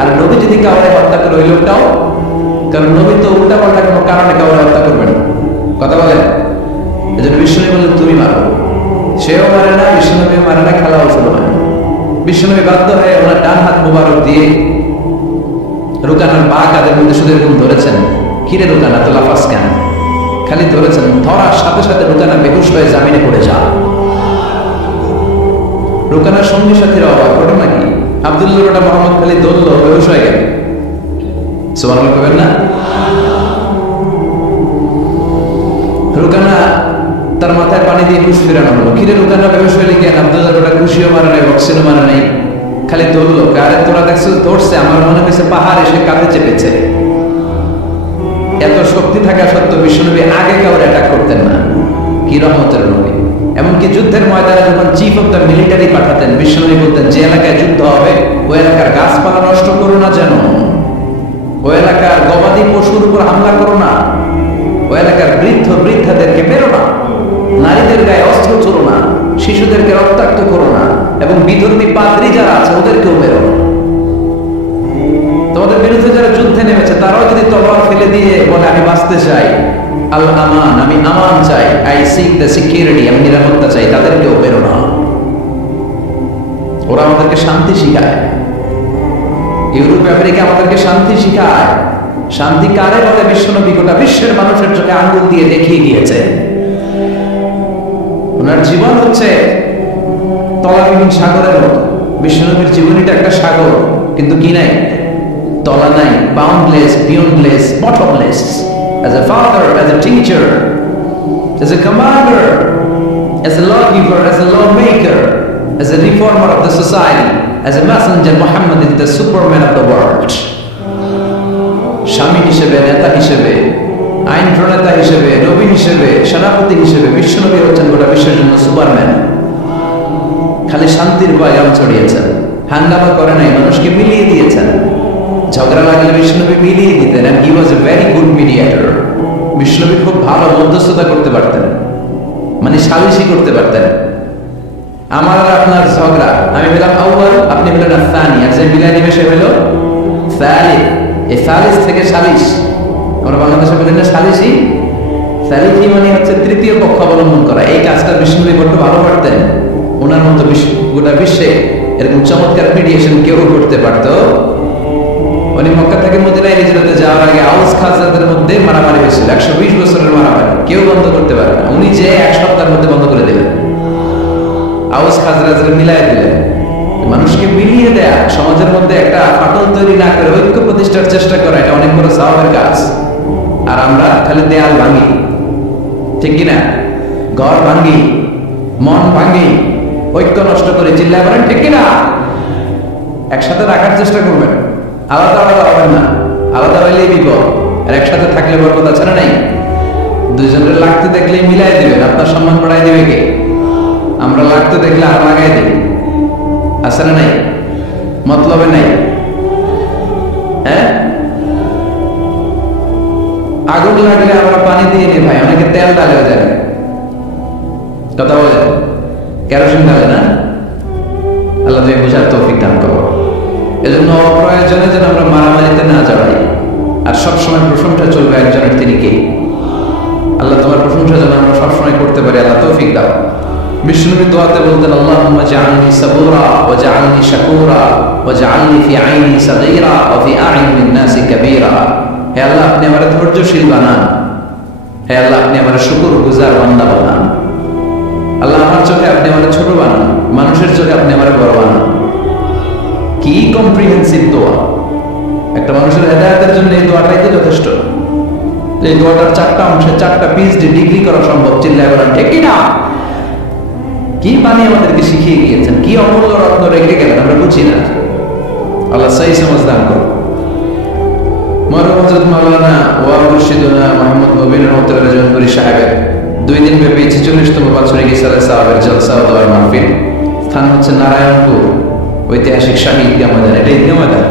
আর নবী যদি কাউরে হত্যা করে ওই লোকটাও, কারণ নবী তো উল্টা পাল্টা কোনো কারণে কাউরে হত্যা করবেন। কথা বলেন? এই জন্য বিষ্ণু বলেন তুমি মারো, সেও মারে না, বিষ্ণু মারে না, খেলাও শুরু হয়। বিষ্ণুনবী বাধ্য হয়ে ওনার ডান হাত মুবারক দিয়ে রুকানার পা কাঁধের মধ্যে শুধু এরকম ধরেছেন। কিরে রুকানা তো লাফাস কেন? খালি ধরেছেন, ধরার সাথে সাথে রুকানা বেহুশ হয়ে জামিনে পড়ে যা। রুকানার সঙ্গী সাথীরা অবাক, ওটা নাকি আব্দুল্লাহ বেটা মুহাম্মদ খালি দৌড়লো, বেহুশ হয়ে গেল। সুবহানাল্লাহ করবেন না? রুকানা তার মাথায় পানি দিয়ে হুশ ফিরানো হলো। কিরে রুকানা বেহুশ হয়ে গেলেন? আব্দুল্লাহ বেটা খুশিও মারে নাই, বক্সিনও মারে নাই, খালি দৌড়লো। আরে তোরা দেখছিস দৌড়ছে, আমার মনে হয়েছে পাহাড় এসে কাঁধে চেপেছে। এত শক্তি থাকা সত্ত্বেও বিষ্ণুনবী আগে কাউরে অ্যাটাক করতেন না। কি রহমতের নবী! এমনকি যুদ্ধের ময়দানে যখন চিফ অফ দ্য মিলিটারি পাঠাতেন, বিষ্ণুনবী বলতেন যে এলাকায় যুদ্ধ হবে ওই এলাকার গাছপালা নষ্ট করো না, যেন ওই এলাকার গবাদি পশুর উপর হামলা করো না, ওই এলাকার বৃদ্ধ বৃদ্ধাদেরকে মেরো না, নারীদের গায়ে অস্ত্র ছোড়ো না, শিশুদেরকে রক্তাক্ত করো না, এবং বিধর্মী পাদ্রী যারা আছে ওদেরকেও মেরো না। তোমাদের বিরুদ্ধে যারা যুদ্ধে নেমেছে তারাও যদি তলোয়ার ফেলে দিয়ে বলে আমি বাঁচতে চাই, আল আমান, আমি আমান চাই, আই সিক দ্য সিকিউরিটি, আমি নিরাপত্তা চাই, তাদেরকেও মেরো না। ওরা আমাদেরকে শান্তি শিখায়। ইউরোপ আমেরিকা আমাদেরকে শান্তি শিখায়। শান্তি কারে বলে? বিশ্বনবী গোটা বিশ্বের মানুষের চোখে আঙ্গুল দিয়ে দেখিয়ে দিয়েছে। ওনার জীবন হচ্ছে তলাবিহীন সাগরের মতো। বিশ্বনবীর জীবনীটা একটা সাগর, কিন্তু কি নাই? তলা নাই, boundless, beyondless, bottomless. As a father, as a teacher, as a commander, as a lawgiver, as a lawmaker, as a reformer of the society, as a messenger. Muhammad is the superman of the world. স্বামী হিসেবে, নেতা হিসেবে, আইন প্রণেতা হিসেবে, নবী হিসেবে, সেনাপতি হিসেবে বিশ্বনবী হচ্ছেন গোটা বিশ্বের জন্য সুপারম্যান। খালি শান্তির পয়গাম ছড়িয়েছেন, হাঙ্গামা করে নাই, মানুষকে মিলিয়ে দিয়েছেন। ঝগড়া লাগলে বিশ্বনবী মিলিয়ে দিতেন, and he was a very good mediator. বিশ্বনবী খুব ভালো মধ্যস্থতা করতে পারতেন, মানে সালিশি করতে পারতেন। আমার আর আপনার ঝগড়া, আমি বললাম আউয়াল, আপনি বললেন আসানি, আর যে মিলাই নিবে সে হলো সালিস। এই সালিস থেকে সালিশ, আমরা বাংলাদেশে বলি না সালিসি, সালিসি মানে হচ্ছে তৃতীয় পক্ষ অবলম্বন করা। এই কাজটা বিষ্ণুবী বড্ড ভালো পারতেন। ওনার মতো গোটা বিশ্বে এরকম চমৎকার মিডিয়েশন কেউ করতে পারতো। উনি মক্কা থেকে মদিনায় হিজরতে যাওয়ার আগে আউস খাজরাজের মধ্যে মারামারি হয়েছিল, 120 বছরের মারামারি, কেউ বন্ধ করতে পারে না। উনি যে এক সপ্তাহের মধ্যে বন্ধ করে দিলেন, আউস খাজরাজের মিলাই দিলেন। মানুষকে মিলিয়ে দেয়া, সমাজের মধ্যে একটা ফাটল তৈরি না করে ঐক্য প্রতিষ্ঠার চেষ্টা করা, এটা অনেক বড় সওয়াবের কাজ। আর আমরা খালি দেয়াল ভাঙি, ঠিক কিনা? ঘর ভাঙি, মন ভাঙি, ঐক্য নষ্ট করে চিল্লা করেন, ঠিক কিনা? একসাথে রাখার চেষ্টা করবেন, আলাদা আলাদা হবেন না। আলাদা হইলেই বিপদ, আর একসাথে থাকলে বরকত আছে না নাই? দুইজনের লাগতে দেখলেই মিলাই দিবেন, আপনার সম্মান বাড়াই দিবে কে? আমরা লাগতে দেখলে আর লাগাই দিই, আছে না নাই? মতলবে নাই। হ্যাঁ, আগুন লাগলে আমরা পানি দিয়ে নিই ভাই, অনেকে তেল ডালেও যায়, কথা বলে কেরোসিন ডালে না। আল্লাহ তুমি বুঝার তৌফিক দান করো। এজন্য অপ্রয়োজনে যেন আমরা মারামারিতে না জড়াই। আর সবসময় প্রশংসা চলবে একজনের, তিনি কে? আল্লাহ তোমার প্রশংসা যেন আমরা সবসময় করতে পারি, আল্লাহ তৌফিক দাও। বিষ্ণুনবী দোয়াতে বলতেন, আল্লাহুম্মা জাআলনি সাবুরা ওয়া জাআলনি শাকুরা ওয়া জাআলনি ফি আইনি সাগীরা ওয়া ফি আ'ইনিন নাসি কাবীরা। হে আল্লাহ, আপনি আমারে ধৈর্যশীল বানান। হে আল্লাহ, আপনি আমারে শুকরগুজার বান্দা বানান। আল্লাহ, আমার চোখে আপনি আমারে ছোট বানান, মানুষের চোখে আপনি আমারে বড় বানান। কি কম্প্রিহেন্সিভ দোয়া! একটা মানুষের হেদায়েতের জন্য এই দোয়াটাই তো যথেষ্ট। এই দোয়াটার 4টা অংশে 4টা পিএইচডি ডিগ্রি করা সম্ভব। চিল্লায় বলেন ঠিক কি না? কি বাণী আমাদেরকে শিখিয়ে গিয়েছেন, কি অমূল্য রত্ন রেখে গেলেন, আমরা বুঝি না। আল্লাহ সহি সমঝ দান করুন। মরহুম হযরত মাওলানা ওয়া মুর্শিদুনা মুহাম্মদ মুবিন রহমাতুল্লাহ জয়পুরি সাহেবের 2 দিন ব্যাপী 46তম বাৎসরিক ইসরার সাহাবের জলসা ও দোয়ার মাহফিল। স্থান হচ্ছে নারায়ণপুর, ঐতিহাসিক শাহী ঈদগাহ ময়দান। এটা ঈদগাহ ময়দান,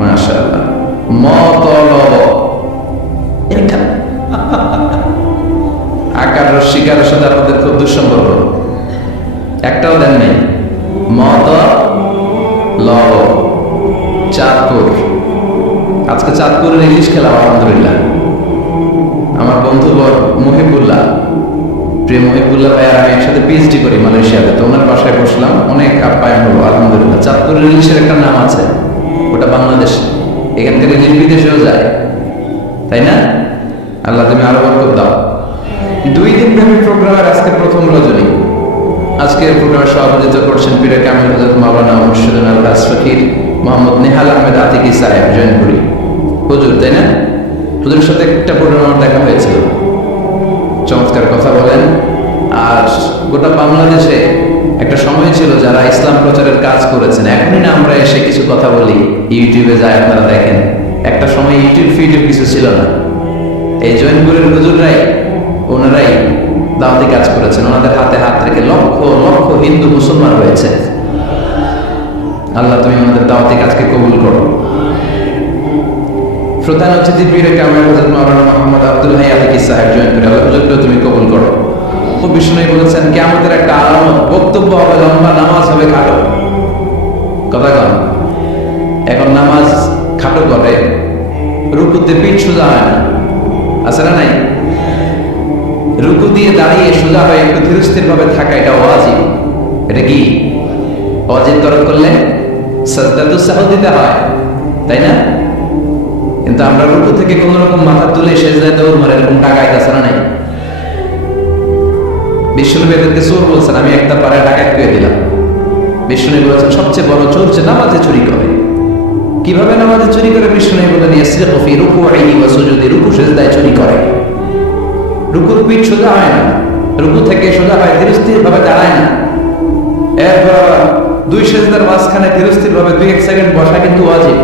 মাশাআল্লাহ। মতলব এখানে আকার রসিকার সাথে আপনাদের খুব দুঃসম্পর্ক, একটাও দেন নেই। মতলব চাঁদপুর। আজকে চাঁদপুরের ইলিশ খেলাম আলহামদুলিল্লাহ। আমার বন্ধু মহিবুল্লাহ, প্রিয় মহিবুল্লাহ ভাই আর আমি একসাথে পিএইচডি করি মালয়েশিয়াতে। তো ওনার বাসায় বসলাম, অনেক আপ্যায়ন হলো আলহামদুলিল্লাহ। চাঁদপুরের ইলিশের একটা নাম আছে, ওটা বাংলাদেশ, এখানকার ইলিশ বিদেশেও যায়, তাই না? আল্লাহ তুমি আরো বরকত দাও। 2 দিন ব্যাপী প্রোগ্রামের আজকে প্রথম রজনী। আজকের প্রোগ্রামে সভাপতিত্ব করছেন পীর কামিল হযরত মাওলানা মুর্শিদুল আলহাজ ফকির মোহাম্মদ নেহাল আহমেদ আতিকি সাহেব জয়নপুরি হুজুর, তাই না? হুজুরের সাথে একটা প্রোগ্রাম আমার দেখা হয়েছিল, চমৎকার কথা বলেন। আর গোটা বাংলাদেশে একটা সময় ছিল যারা ইসলাম প্রচারের কাজ করেছেন। এখনই না আমরা এসে কিছু কথা বলি, ইউটিউবে যায়, আপনারা দেখেন। একটা সময় ইউটিউব ফিউটিউব কিছু ছিল না। এই জয়নপুরের হুজুররাই, ওনারাই দাওয়াতি কাজ করেছেন। ওনাদের হাতে হাত রেখে লক্ষ লক্ষ হিন্দু মুসলমান হয়েছে। আল্লাহ তুমি আমাদের দাওয়াতি কাজকে কবুল করো। প্রধান অতিথি পীর কামিল হযরত মাওলানা মুহাম্মদ আব্দুল হাই আতিকি সাহেব জয়নপুরি, আল্লাহ হুজুরকে তুমি কবুল করো। বিষ্ণু বলেছেন কিয়ামতের একটা আলামত, বক্তব্য হবে লম্বা, নামাজ হবে খাটো। কথা কন, এখন নামাজ খাটো করে, রুকুতে পিঠ সোজা হয় না, আছে না নাই? রুকু দিয়ে দাঁড়িয়ে সোজা হয়ে একটু ধীরস্থির ভাবে থাকা, এটা ওয়াজিব। এটা কি ওয়াজিব? তরক করলে সাজদাতু সাহু দিতে হয়, তাই না? কিন্তু আমরা রুকু থেকে কোন রকম মাথা তুলে সেজদায় দৌড় মারে, এরকম টাকায় আছে না নাই? বিষ্ণুনবী এদেরকে চোর বলছেন, আমি একটা পারে ডাকাত করে দিলাম। বিষ্ণুনবী বলেছেন সবচেয়ে বড় চোর যে নামাজে চুরি করে। কিভাবে নামাজে চুরি করে? বিষ্ণুনবী বলেন ইয়াসরিকু ফি রুকুইহি ওয়া সুজুদি, রুকু সেজদায় চুরি করে। রুকুর পিঠ সোজা হয় না, রুকু থেকে সোজা হয়, ধীরস্থির ভাবে দাঁড়ায় না। এরপর আবার দুই সেজদার মাঝখানে ধীরস্থির ভাবে 2-1 সেকেন্ড বসা কিন্তু ওয়াজিব।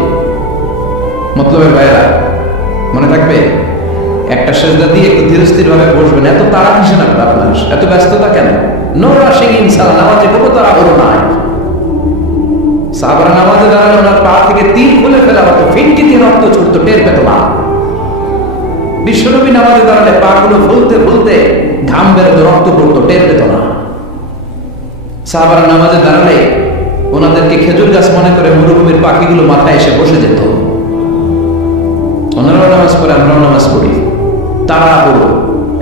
মতলবের বাইরা মনে থাকবে, একটা সেজদা দিয়ে একটু ধীরস্থির ভাবে বসবেন। এত তাড়া কিসেন আপনার, এত ব্যস্ততা কেন? নো রাশিং ইন সালাহ, নামাজে কোনো তাড়াহুড়ো নাই। সাহাবারা নামাজে দাঁড়ালে ওনার পা থেকে তিল খুলে ফেলা হতো, ফিনকি দিয়ে রক্ত ছুটতো, টের পেত না। বিশ্বনবী নামাজে দাঁড়ালে পা গুলো ফুলতে ফুলতে ঘাম বেরোতো, রক্ত পড়তো, টের পেত না। সাহাবারা নামাজে দাঁড়ালে ওনাদেরকে খেজুর গাছ মনে করে মরুভূমির পাখিগুলো মাথায় এসে বসে যেত। ওনারাও নামাজ পড়ে, আমরাও নামাজ পড়ি, তাড়াহুড়ো।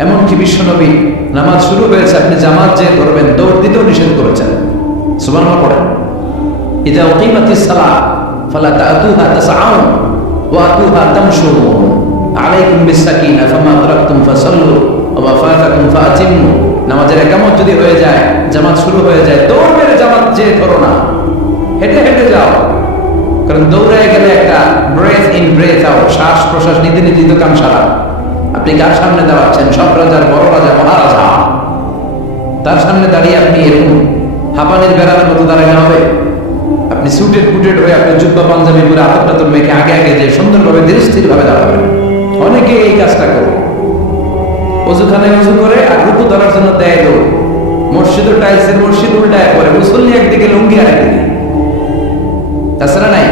এমনকি বিশ্বনবী নামাজ শুরু হয়েছে, আপনি জামাত যে ধরবেন, দৌড় দিতেও নিষেধ করেছেন। সুবহানাল্লাহ পড়েন, ইযা উকিমাতিস সালাহ ফালা তা'তুহা তাসআউন ওয়া আতুহা তামশুন আলাইকুম বিস-সাকিনা ফামা আদরাকতুম ফাসাল্লু ওয়া মা ফাতাকুম ফাআতিমু। নামাজের ইকামত যদি হয়ে যায়, জামাত শুরু হয়ে যায়, দৌড় মেরে জামাত যে ধরো না, হেঁটে হেঁটে যাও। কারণ দৌড়ে গেলে একটা ব্রেথ ইন ব্রেথ আউট, শ্বাস প্রশ্বাস নিতে নিতে তো কাম সারা। আপনি কার সামনে দাঁড়াচ্ছেন? সব রাজার বড় রাজা, মহারাজা। তার সামনে দাঁড়িয়ে আপনি এরকম হাঁপানির বেড়ানোর মতো দাঁড়ানো হবে? আপনি সুটেড বুটেড হয়ে, আপনি জুব্বা পাঞ্জাবি পরে আতর টাতর মেখে আগে আগে যে সুন্দরভাবে ধীরস্থির ভাবে দাঁড়াবেন। অনেকে এই কাজটা করে, অজুখানে উজু করে আর রুকু ধরার জন্য দেয় দৌড়। মসজিদ ও টাইলসের মসজিদ উল্টায় পরে, মুসল্লি একদিকে, লুঙ্গি আর একদিকে। তাছাড়া নাই,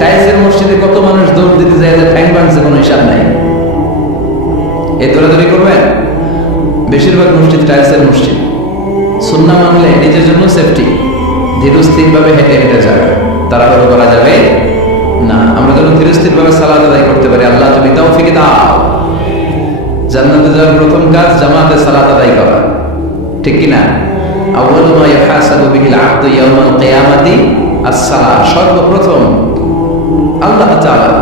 টাইলসের মসজিদে কত মানুষ দৌড় দিতে যায় যে ঠ্যাং ভাঙছে, কোনো হিসাব নাই। এই দৌড়াদৌড়ি করবেন? বেশিরভাগ মসজিদ টাইলসের মসজিদ। সুন্নাহ মানলে নিজের জন্য সেফটি, ধীরস্থির ভাবে হেঁটে হেঁটে যাবে, তাড়াহুড়ো করা যাবে না। আমরা যেন ধীরস্থির ভাবে সালাত আদায় করতে পারি। আল্লাহ তুমি তৌফিক দাও। জান্নাতে যাওয়ার প্রথম কাজ জামাতে সালাত আদায় করা, ঠিক কি না? আউয়ালু মা ইউহাসাবু বিহিল আবদু ইয়াউমাল কিয়ামাতি আস-সালাহ। সর্বপ্রথম আল্লাহ তাআলা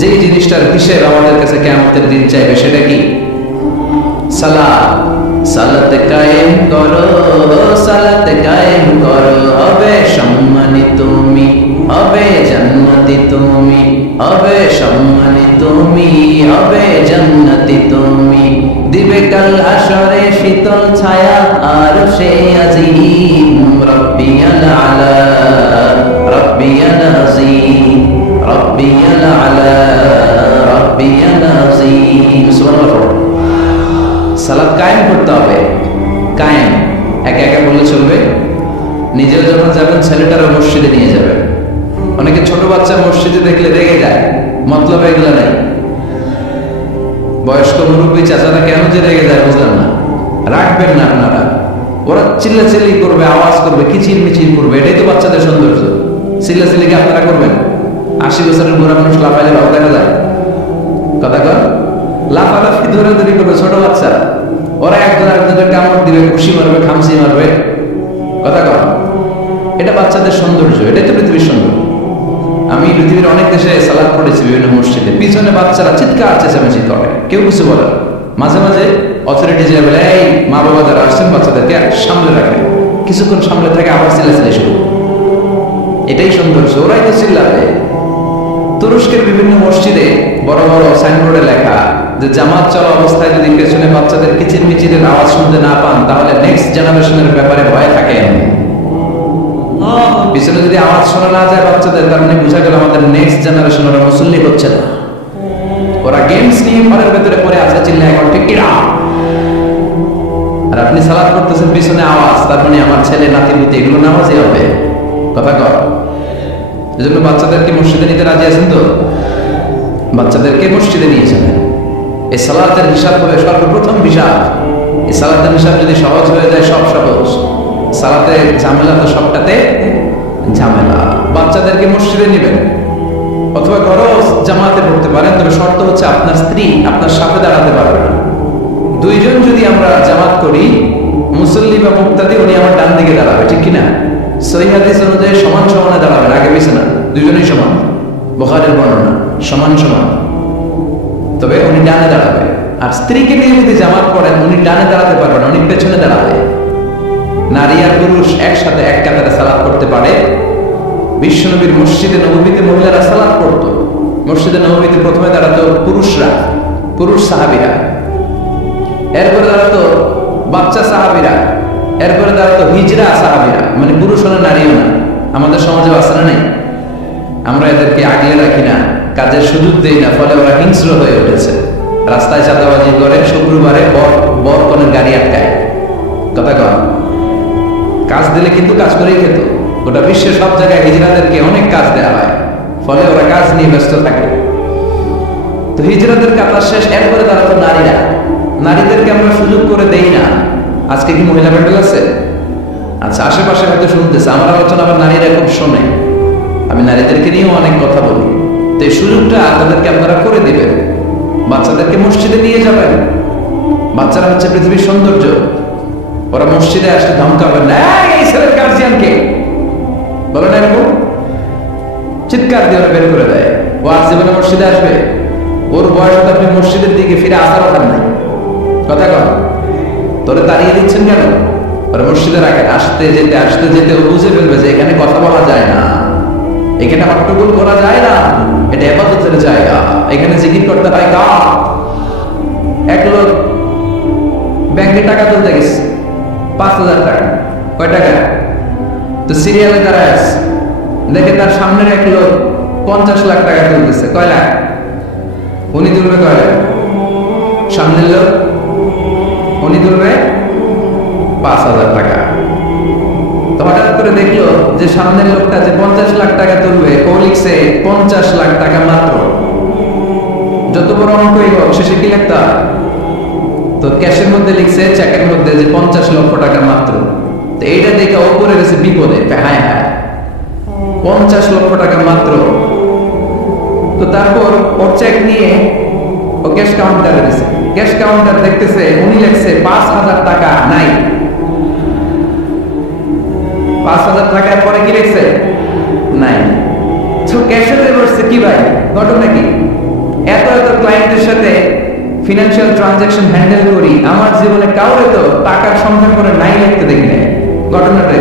যেই জিনিসটার হিসেব আমাদের কাছে কিয়ামতের দিন চাইবে, সেটা কি? সালাত। সালাত কায়েম করো, সালাত কায়েম করো, হবে সম্মানিত তুমি, হবে জান্নাতি তুমি, হবে সম্মানিত তুমি, হবে জান্নাতি তুমি। দিবে কাল হাসরে শীতল ছায়া আর সে আজিম, রব্বিয়াল আলা, রব্বিয়াল আযীম, রব্বিয়াল আলা, রব্বিয়াল আযীম। সুবহানাল্লাহ। সালাত কায়েম করতে হবে। কায়েম একা একা বললে চলবে? নিজেও যখন যাবেন, ছেলেটারও মসজিদে নিয়ে যাবেন। অনেকে ছোট বাচ্চা মসজিদে দেখলে রেগে যায়, মতলব এগুলো নাই। বয়স্ক মুরব্বী চাচারা কেন যে রেগে যায় বুঝলাম না। রাখবেন না আপনারা, ওরা চিল্লাচিল্লি করবে, আওয়াজ করবে, কিচির মিচির করবে, এটাই তো বাচ্চাদের সৌন্দর্য। চিল্লাচিল্লি কি আপনারা করবেন? 80 বছরের বুড়া মানুষ লাফাইলে ভালো দেখা যায়? কথা কর, লাফালাফি দৌড়াদৌড়ি করবে ছোট বাচ্চা, ওরা একজন আরেকজনের কামড় দিবে, খুশি মারবে, খামসি মারবে। কথা কর, এটা বাচ্চাদের সৌন্দর্য, এটাই তো পৃথিবীর সৌন্দর্য। আমি পৃথিবীর অনেক দেশে সালাত পড়েছি, বিভিন্ন মসজিদে পিছনে বাচ্চারা চিৎকার চেঁচামেচি করে, কেউ কিছু বলে। মাঝে মাঝে অথরিটি যে বলে, এই মা বাবা যারা আসছেন বাচ্চাদেরকে সামলে রাখে, কিছুক্ষণ সামলে থাকে, আবার চিল্লাচিল্লি শুরু। এটাই সৌন্দর্য, ওরাই তো চিল্লাবে। তুরস্কের বিভিন্ন মসজিদে বড় বড় সাইনবোর্ডে লেখা যে জামাত চলা অবস্থায় যদি পেছনে বাচ্চাদের কিচির মিচিরের আওয়াজ শুনতে না পান, তাহলে নেক্সট জেনারেশনের ব্যাপারে ভয় থাকেন। পিছনে যদি আওয়াজ শোনা না যায় বাচ্চাদের, তার মানে বোঝা গেল আমাদের নেক্সট জেনারেশন ওরা মুসল্লি হচ্ছে না, ওরা গেমস নিয়ে ঘরের ভেতরে পড়ে আছে, চিল্লা এখন ঠিক কিনা। আর আপনি সালাত করতেছেন, পিছনে আওয়াজ, তার মানে আমার ছেলে নাতি পুতি এগুলো নামাজই হবে। কথা কর। এজন্য বাচ্চাদেরকে মসজিদে নিতে রাজি আছেন তো? বাচ্চাদেরকে মসজিদে নিয়ে যাবেন। এই সালাতের হিসাব হবে সর্বপ্রথম হিসাব। এই সালাতের হিসাব যদি সহজ হয়ে যায়, সব সহজ। সালাতে ঝামেলা তো সবটাতে ঝামেলা। বাচ্চাদেরকে মসজিদে নেবেন, অথবা ঘরেও জামাতে পড়তে পারেন, তবে শর্ত হচ্ছে আপনার স্ত্রী আপনার সাথে দাঁড়াতে পারবে না। দুইজন যদি আমরা জামাত করি, মুসল্লি বা মুক্তাদি, উনি আমার ডান দিকে দাঁড়াবে, ঠিক কিনা? সহিহ হাদিস অনুযায়ী সমান সমানে দাঁড়াবেন, আগে পিছে না, দুইজনই সমান। বুখারীর বর্ণনা, সমান সমান। তবে উনি ডানে দাঁড়াবে। আর স্ত্রীকে নিয়ে যদি জামাত পড়েন, উনি ডানে দাঁড়াতে পারবেন, উনি পেছনে দাঁড়াবে। নারী আর পুরুষ একসাথে এক কাতারে সালাত করতে পারে। বিশ্বনবীর মসজিদে নববীতে মহিলারা সালাত পড়তো। মসজিদে নববীতে প্রথমে দাঁড়াতো পুরুষরা, পুরুষ সাহাবীরা। এরপরে তারা তো বাচ্চা সাহাবীরা, এরপরে তারা তো হিজরা সাহাবীরা, মানে পুরুষ না নারীও না। আমাদের সমাজে আছে না নাই? আমরা এদেরকে আগলে রাখি না, কাজের সুযোগ দেই না, ফলে ওরা হিংস্র হয়ে উঠেছে। রাস্তায় চাঁদাবাজি করে, শুক্রবারে বর কনের গাড়ি আটকায়। কথা কন, কাজ দিলে কিন্তু কাজ করেই খেত। গোটা বিশ্বের সব জায়গায় হিজরাদেরকে অনেক কাজ দেওয়া হয়, ফলে ওরা কাজ নিয়ে ব্যস্ত থাকে। তো হিজরাদের কাতার শেষ, এরপরে তারা তো নারীরা, নারীদেরকে আমরা সুযোগ করে দেই না। আজকে কি মহিলা প্যান্ডেল আছে? আচ্ছা, আশেপাশে হয়তো শুনতেছে আমার আলোচনা, আবার নারীরা খুব শোনে। আমি নারীদেরকে নিয়েও অনেক কথা বলি। তো এই সুযোগটা তাদেরকে আপনারা করে দিবেন। বাচ্চাদেরকে মসজিদে নিয়ে যাবেন। বাচ্চারা হচ্ছে পৃথিবীর সৌন্দর্য। ওরা মসজিদে আসলে ধমকাবেন না, এই ছেলের গার্জিয়ানকে বলো না, এরকম চিৎকার দিয়ে ওরা বের করে দেয়। ও আর জীবনে মসজিদে আসবে? ওর বয়স তো আপনি মসজিদের দিকে ফিরে আসার কথা নাই। কথা কন, তোরে তাড়িয়ে দিচ্ছেন কেন? ওরা মসজিদে রাখেন। আসতে যেতে ও বুঝে ফেলবে যে এখানে কথা বলা যায় না, এখানে হট্টগোল করা যায় না, এটা ইবাদতের জায়গা, এখানে জিকির করতে হয়। এক লোক ব্যাংকে টাকা তুলতে গেছে, 5,000 টাকা। কয় টাকা? তো সিরিয়ালে দাঁড়ায় আছে, দেখে তার সামনের এক লোক 50 লাখ টাকা তুলতেছে। কয় লাখ? উনি তুলবে কয় লাখ? সামনের লোক উনি তুলবে 5,000 টাকা। তো হঠাৎ করে দেখলো যে সামনের লোকটা যে 50 লাখ টাকা তুলবে, ও লিখছে 50 লাখ টাকা মাত্র। যত বড় অঙ্কই হোক, শেষে কি লিখতে হয়? তো ক্যাশের মধ্যে লিখছে, চেকের মধ্যে, যে 50 লক্ষ টাকা মাত্র। তো এইটা দেখে ও পড়ে গেছে বিপদে। হ্যাঁ হ্যাঁ, 50 লক্ষ টাকা মাত্র। তো তারপর ওর চেক নিয়ে ও ক্যাশ কাউন্টারে দিছে। ক্যাশ কাউন্টার দেখতেছে উনি লিখছে 5,000 টাকা নাই। 5,000 টাকার পরে কি লিখছে? নাই। তো ক্যাশিয়ারে বলছে, কি ভাই ঘটনা কি? এত ক্লায়েন্টের সাথে ফিনান্সিয়াল ট্রানজাকশন হ্যান্ডেল করি, আমার জীবনে কাউরে তো টাকার সংখ্যা করে নাই লিখতে দেখি নাই, ঘটনাটা।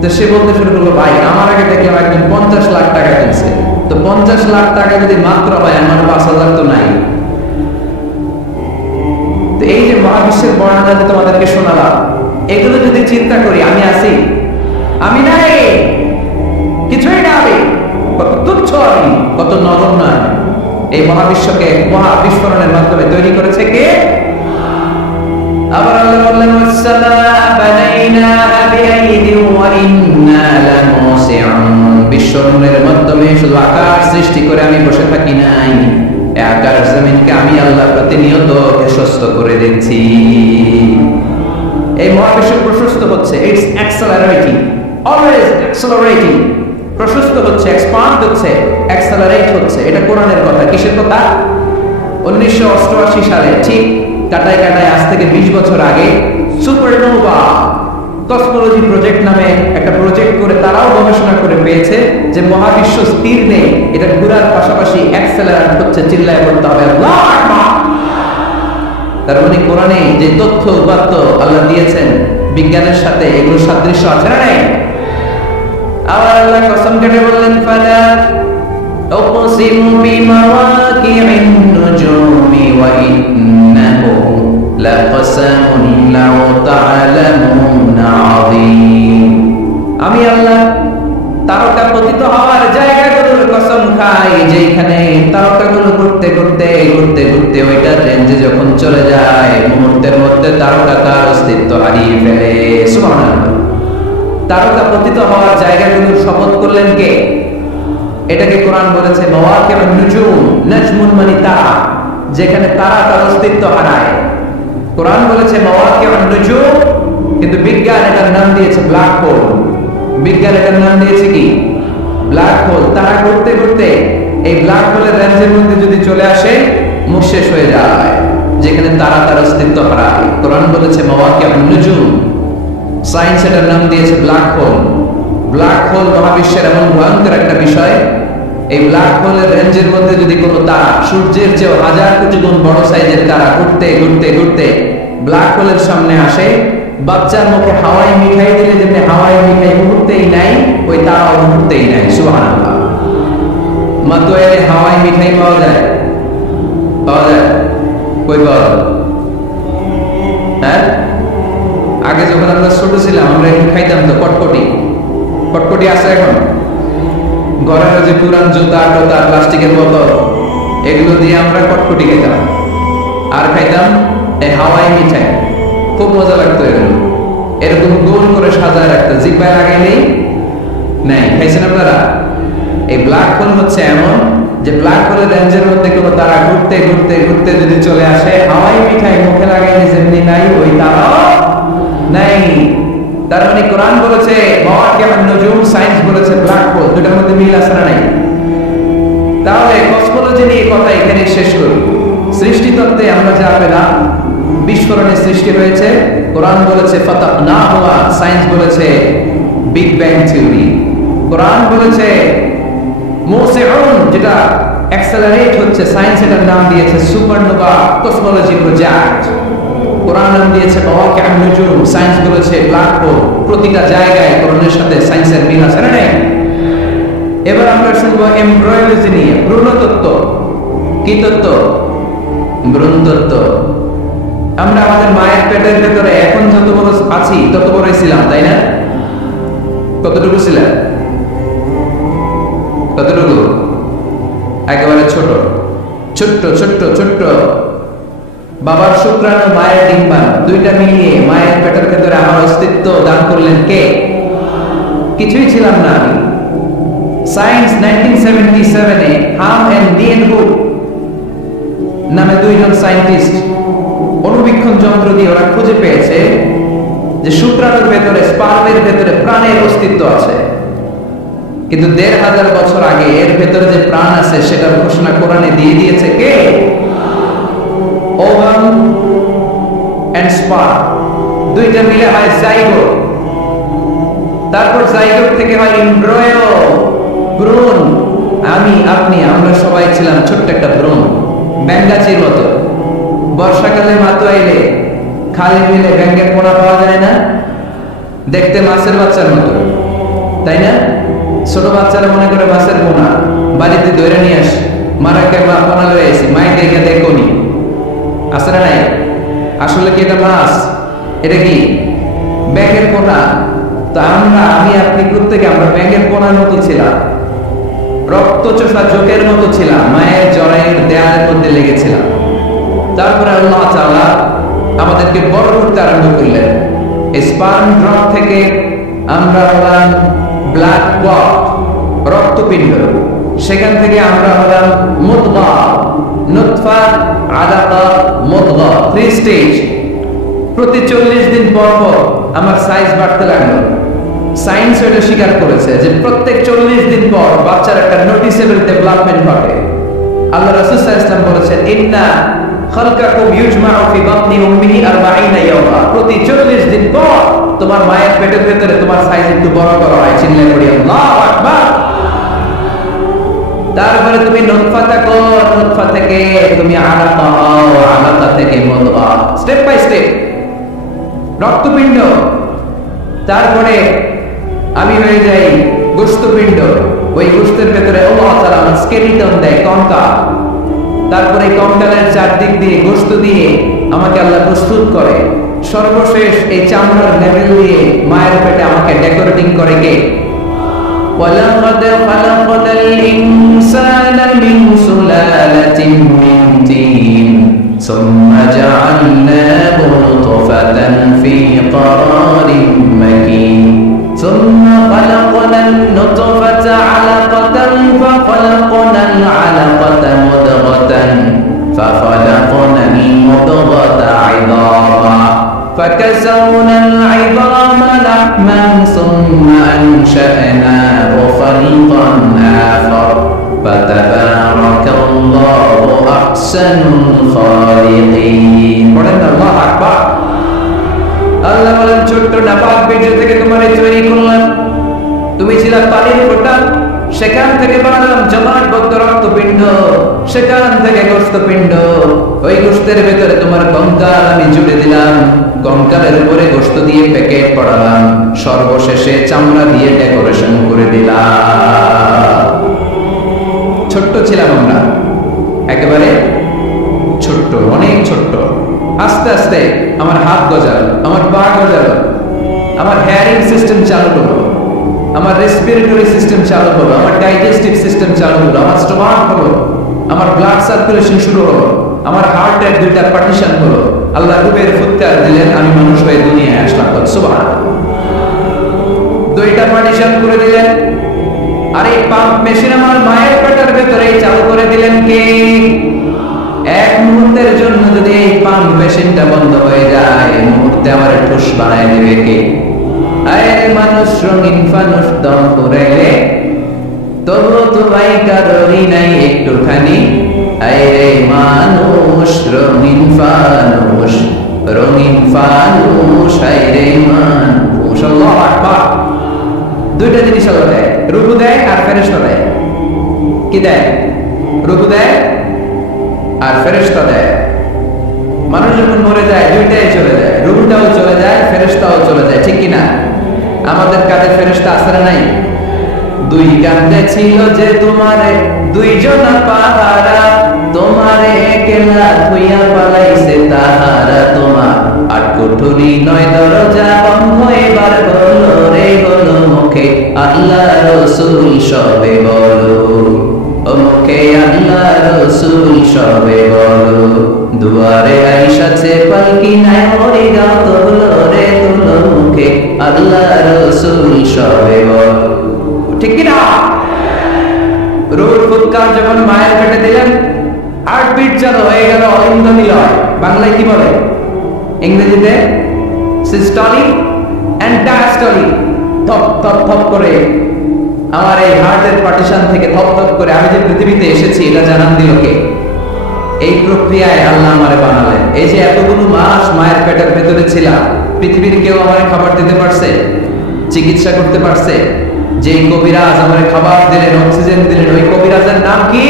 তো সে বলতে শুরু করলো, ভাই আমার আগে দেখলাম একজন 50 লাখ টাকা কিনছে। তো 50 লাখ টাকা যদি মাত্র হয়, আমার 5,000 তো নাই। তো এই যে মহাবিশ্বের বর্ণনা তোমাদেরকে শোনালাম, এগুলো যদি চিন্তা করি, আমি আছি? আমি নাই, কিছুই না। আমি কত তুচ্ছ, আমি কত নগণ্য। এই মহাবিশ্বকে মহাবিস্ফোরণের মাধ্যমে তৈরি করেছে কে? আবার আল্লাহ বললেন, বিস্ফোরণের মাধ্যমে শুধু আকাশ সৃষ্টি করে আমি বসে থাকি নাই, আকাশ জমিনকে আমি আল্লাহ প্রতিনিয়ত প্রশস্ত করে দিচ্ছি। এই মহাবিশ্ব প্রশস্ত হচ্ছে, ইটস অ্যাক্সেলারেটিং, অলওয়েজ অ্যাক্সেলারেটিং। প্রশস্ত হচ্ছে, এক্সপান্ড হচ্ছে, অ্যাক্সেলারেট হচ্ছে। এটা কোরআনের কথা। কিসের কথা? 1988 সালে, ঠিক কাটায় কাটায় আজ থেকে 20 বছর আগে, সুপারনোভা কসমোলজি প্রজেক্ট নামে একটা প্রজেক্ট করে তারাও গবেষণা করে পেয়েছে যে মহাবিশ্ব স্থির নেই, এটা ঘোরার পাশাপাশি অ্যাক্সেলারেট হচ্ছে। চিল্লায় বলতে হবে আল্লাহু আকবার। তার মানে কোরআনে যে তথ্য উপাত্ত আল্লাহ দিয়েছেন, বিজ্ঞানের সাথে এগুলো সাদৃশ্য আছে না নাই? আবার আল্লাহ কসম কেটে বললেন, ফালা উকসিমু বিমাওয়াকি'ন নুজুমি ওয়া ইন্নাহু লাকসামুন লাউ তা'লামুনা আযীম। আমি আল্লাহ তারকা পতিত হওয়ার জায়গাগুলোর কসম খাই, যেখানে তারকাগুলো ঘুরতে ঘুরতে ঘুরতে ঘুরতে ওইটার রেঞ্জে যখন চলে যায়, মুহূর্তের মধ্যে তারকা তার অস্তিত্ব হারিয়ে ফেলে। সুবহানাল্লাহ। তারকা পতিত হওয়ার জায়গাগুলোর শপথ করলেন কে? এটাকে কোরআন বলেছে মাওয়াকি'উন নুজুম। নাজমুন মানে তারা, যেখানে তারা তার অস্তিত্ব হারায়। কোরআন বলেছে মাওয়াকি'উন নুজুম, কিন্তু বিজ্ঞান এটার নাম দিয়েছে ব্ল্যাক হোল। বিজ্ঞান এটার নাম দিয়েছে কি? Black hole. তারা ঘুরতে ঘুরতে এই ব্ল্যাক হোলের রেঞ্জের মধ্যে যদি চলে আসে, মুখ শেষ হয়ে যায়, যেখানে তারা তার অস্তিত্ব হারায়। কোরআন বলেছে মাওয়াকি'উন নুজুম। সায়েন্স এটার নাম দিয়েছে ব্ল্যাক হোল। ব্ল্যাক হোল মহাবিশ্বের এমন ভয়ঙ্কর একটা বিষয়, এই ব্ল্যাক হোলের রেঞ্জের মধ্যে যদি কোনো তারা সূর্যের চেয়ে 1000 কোটি গুণ বড় সাইজের তারা ঘুরতে ঘুরতে ঘুরতে ব্ল্যাক হোলের সামনে আসে, বাচ্চার মুখে হাওয়াই মিঠাই দিলে যেমনি হাওয়াই মিঠাই মুহূর্তেই নাই, ওই তারাও মুহূর্তেই নাই। সুবহানাল্লাহ। মাতোয়ারে হাওয়াই মিঠাই পাওয়া যায়? পাওয়া যায়? কই পাওয়া যায়? যে পুরান জুতা টোতা প্লাস্টিকের বোতল এগুলো দিয়ে আমরা কটকটি খেতাম আর খাইতাম এই হাওয়াই মিঠাই, খুব মজা লাগতো এগুলো। এরকম গোল করে সাজায় রাখতো, জিব্বায় লাগাইলেই নাই। খাইছেন আপনারা? এই ব্ল্যাক হোল হচ্ছে এমন যে ব্ল্যাক হোলের রেঞ্জের মধ্যে কোনো তারা ঘুরতে ঘুরতে ঘুরতে যদি চলে আসে, হাওয়াই মিঠাই মুখে লাগাইলে যেমনি নাই ওই তারাও নাই। তার মানে কোরআন বলেছে মাওয়াকিআন নুজুম, সায়েন্স বলেছে ব্ল্যাক হোল, দুটার মধ্যে মিল আছে না নাই? তাহলে কসমোলজি নিয়ে কথা এখানে শেষ করি। সৃষ্টিতত্ত্বে আমরা যা পেলাম, বিস্ফোরণের সৃষ্টি হয়েছে, কোরআন বলেছে ফাতাহনাহু, সায়েন্স বলেছে বিগ ব্যাং থিওরি। কোরআন বলেছে মুসিউন, যেটা অ্যাক্সেলারেট হচ্ছে, সায়েন্স এটার নাম দিয়েছে সুপারনোভা কসমোলজি প্রজেক্ট। কোরআন নাম দিয়েছে মাওয়াকিআন নুজুম, সায়েন্স বলেছে ব্ল্যাক হোল। প্রতিটা জায়গায় কোরআনের সাথে সায়েন্সের মিল আছে না নাই? এবার আমরা শুনবো এমব্রায়োলজি নিয়ে, ভ্রূণতত্ত্ব। কি তত্ত্ব? ভ্রূণতত্ত্ব। আমরা আমাদের মায়ের পেটের ভেতরে এখন যত বড় আছি তত বড়ই ছিলাম, তাই না? কতটুকু ছিলাম? কতটুকু? একেবারে ছোট ছোট্ট ছোট্ট ছোট্ট। বাবার শুক্রাণু মায়ের ডিম্বাণু দুইটা মিলিয়ে মায়ের পেটের ভেতরে আমার অস্তিত্ব দান করলেন কে? কিছুই ছিলাম না আমি। সায়েন্স 1977-এ হাম এন্ড নিয়েনহুক নামে দুইজন সায়েন্টিস্ট অণুবীক্ষণ যন্ত্র দিয়ে ওরা খুঁজে পেয়েছে যে শুক্রাণুর ভেতরে, স্পার্মের ভেতরে প্রাণের অস্তিত্ব আছে। কিন্তু ১৫০০ বছর আগে এর ভেতরে যে প্রাণ আছে সেটার ঘোষণা কোরআনে দিয়ে দিয়েছে কে? ওভাম এন্ড স্পার্ম দুইটা মিলে হয় জাইগোট। তারপর জাইগোট থেকে হয় এমব্রায়ো, ভ্রূণ। আমি, আপনি, আমরা সবাই ছিলাম ছোট্ট একটা ভ্রূণ, ব্যাঙ্গাচির মতো। বর্ষাকালে মাতু আইলে খালি মিলে ব্যাঙ্গের পোনা পাওয়া যায় না? দেখতে মাছের বাচ্চার মতো, তাই না? ছোট বাচ্চারা মনে করে মাছের পোনা, বাড়িতে ধরে নিয়ে আসে, মারাকে মা পোনা লয়ে আসি, মাই দেখে দেখনি, আসে না নাই? আসলে কি এটা মাছ? এটা কি ব্যাঙের পোনা? তো আমরা, আমি আপনি প্রত্যেকে আমরা ব্যাঙের পোনার মতো ছিলাম, রক্তচোষা জোকের মতো ছিলাম, মায়ের জরায়ুর দেয়ালের মধ্যে লেগেছিলাম। তারপরে আল্লাহ তাআলা আমাদেরকে বড় করতে আরম্ভ করলেন। স্পার্ম ড্রপ থেকে আমরা হলাম ব্লাড ক্লট, রক্তপিণ্ড। সেখান থেকে আমরা হলাম মুদগা, নুতফা, আলাকা, মুদগা, 3 স্টেজ। প্রতি 40 দিন পর পর আমার সাইজ বাড়তে লাগলো। সায়েন্স এটা স্বীকার করেছে যে প্রত্যেক 40 দিন পর বাচ্চার একটা নোটিসেবল ডেভেলপমেন্ট ঘটে। আল্লাহ রাসূল সাল্লাল্লাহু আলাইহি ওয়াসাল্লাম বলেছেন, ইন্না খালকাকুম ইউজমাউ ফি বাতনি উম্মিহি 40 ইয়াওমা। প্রতি 40 দিন পর তোমার মায়ের পেটের ভেতরে তোমার সাইজ একটু বড় করা হয়। চিল্লায়ে পড়ি আল্লাহু আকবার। তারপরে তুমি নুতফা থাকো, নুতফা থেকে তুমি আলাকা হও, আলাকা থেকে মুদগা, স্টেপ বাই স্টেপ রক্তপিণ্ড। তারপরে আমি হয়ে যাই গোশতপিণ্ড। ওই গোশতের ভেতরে আল্লাহ তাআলা আমার স্কেলিটন দেয়, কঙ্কাল। তারপরে কঙ্কালের চারদিক দিয়ে গোশত দিয়ে আমাকে আল্লাহ প্রস্তুত করে। সর্বশেষ এই চামড়ার লেভেল দিয়ে মায়ের পেটে আমাকে ডেকোরেটিং করে কে? ওয়ালাকাদ খালাকনাল ইনসানা মিন সুলালাতিন মিন তিন সুম্মা জাআলনাহু নুতফাতান ফি ক্বারারিন মাকিন সুম্মা খালাকনান নুতফাতা আলাকাতান ফাখালাকনাল আলাকাতা মুদগাতান ফাখালাকনাল মুদগাতা ইযামা فكسونا العظام لحما ثم أنشأناه خلقا آخر فتبارك الله أحسن الخالقين. الله أكبر. আল্লাহ বলেন, ছোট্ট নাপাক বীর্য থেকে তোমার তৈরি করলাম। তুমি ছিলে পানির ফোঁটা, সেখান থেকে বানালাম জমাটবদ্ধ রক্তপিণ্ড, সেখান থেকে গোশতপিণ্ড। ওই গোশতের ভেতরে তোমার কঙ্কাল আমি জুড়ে দিলাম, কঙ্কালের উপরে গোশত দিয়ে প্যাকেট পড়ালাম, সর্বশেষে চামড়া দিয়ে ডেকোরেশন করে দিলাম। ছোট্ট ছিলাম আমরা, একেবারে ছোট্ট, অনেক ছোট্ট। আস্তে আস্তে আমার হাত গজালো, আমার পা গজালো, আমার হেয়ারিং সিস্টেম চালু হলো। আমার রেসপিরেটরি সিস্টেম চালু হলো, আমার ডাইজেস্টিভ সিস্টেম চালু হলো, আমার স্টোমাক হলো, আমার ব্লাড সার্কুলেশন শুরু হলো, আমার হার্টের দুইটা পার্টিশন হলো। আল্লাহ রূপের ফুৎকার দিলেন, আমি মানুষ হয়ে দুনিয়ায় আসলাম। সুবহানাল্লাহ। দুইটা পার্টিশন করে দিলেন। আর এই পাম্প মেশিন আমার মায়ের পেটের ভেতরে চালু করে দিলেন কে? এক মুহূর্তের জন্য যদি এই পাম্প মেশিনটা বন্ধ হয়ে যায়, এই মুহূর্তে আমার ঠুস বানায় দেবে কে? আরে মানুষ রঙিন ফানুস দম পুরাইলে তবু তো ভাই কারোরই নাই একটুখানি। আরে মানুষ রঙিন ফানুস, রঙিন ফানুস, আরে মানুষ। আল্লাহু আকবার। দুইটা জিনিস আল্লাহ দেয়, রূপ দেয় আর ফেরেশতা দেয়। কি দেয়? রূপ দেয় আর ফেরেশতা দেয়। মানুষ যখন মরে যায় দুইটাই চলে যায়, রূহটাও চলে যায়, ফেরেশতাও চলে যায়, ঠিক কি না? আমাদের কাছে ফেরেশতা আছে না নাই? দুই কাঁধে ছিল যে তোমারে দুইজনা পাহারা, তোমারে একলা থুইয়া পালাইছে তাহারা। তোমার আট কুঠুরি নয় দরজা বন্ধ, এবার বলো রে বলো মুখে আল্লাহ রাসূল সবে বলো, ও মুখে আল্লাহ রাসূল সবে বলো। দুয়ারে আইসাছে পালকি নাই মরি গাও তোলো রে তোলো মুখে আল্লাহ রাসূল সবে বলো, ঠিক কি না? রূহের ফুৎকার যখন মায়ের পেটে দিলেন, হার্টবিট চালু হয়ে গেল, অলিন্দ নিলয়। বাংলায় কি বলে? ইংরেজিতে সিস্টলিক এন্ড ডায়াস্টলিক। থপ থপ থপ করে আমার এই হার্টের পার্টিশন থেকে থপ থপ করে আমি যে পৃথিবীতে এসেছি এটা জানান দিল কে? এই প্রক্রিয়ায় আল্লাহ আমারে বানালেন। এই যে এতগুলো মাস মায়ের পেটের ভেতরে ছিলাম, পৃথিবীর কেউ আমারে খাবার দিতে পারছে? চিকিৎসা করতে পারছে? যে কবিরাজ আমারে খাবার দিলেন, অক্সিজেন দিলেন, ওই কবিরাজের নাম কি?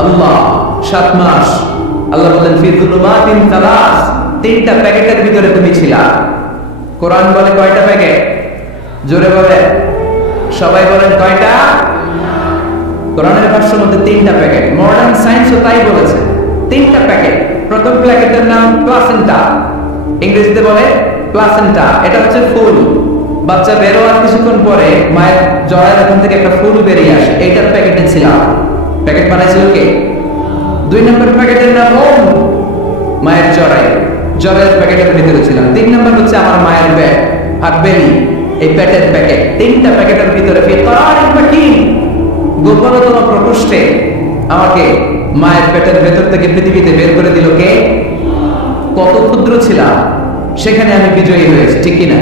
আল্লাহ। 7 মাস আল্লাহ বলেন ফি যুলুমাতিন তালাস, 3টা প্যাকেটের ভিতরে তুমি ছিলা। কোরআন বলে কয়টা প্যাকেট? জোরে বলে, সবাই বলেন কয়টা? কোরআনের ভাষ্যের মধ্যে 3টা প্যাকেট। মডার্ন সায়েন্সও তাই বলেছে, 3টা প্যাকেট। প্রথম প্যাকেটের নাম প্লাসেন্টা, ইংরেজিতে বলে প্লাসেন্টা। এটা হচ্ছে ফুল। বাচ্চা বের হওয়ার কিছুক্ষণ পরে মায়ের জরায়ুর ওখান থেকে একটা ফুল বেরিয়ে আসে, এইটার প্যাকেটে ছিলাম। প্যাকেট বানাইছিল কে? 2 নম্বর প্যাকেটের নাম ওম, মায়ের জরায়ু, জরায়ুর প্যাকেটের ভিতরে ছিলাম। 3 নম্বর হচ্ছে আমার মায়ের পেট, আর বেলি, এই পেটের প্যাকেট। 3টা প্যাকেটের ভিতরে গোপনতম প্রকোষ্ঠে আমাকে মায়ের পেটের ভেতর থেকে পৃথিবীতে বের করে দিল কে? কত ক্ষুদ্র ছিলাম, সেখানে আমি বিজয়ী হয়েছি, ঠিক কিনা?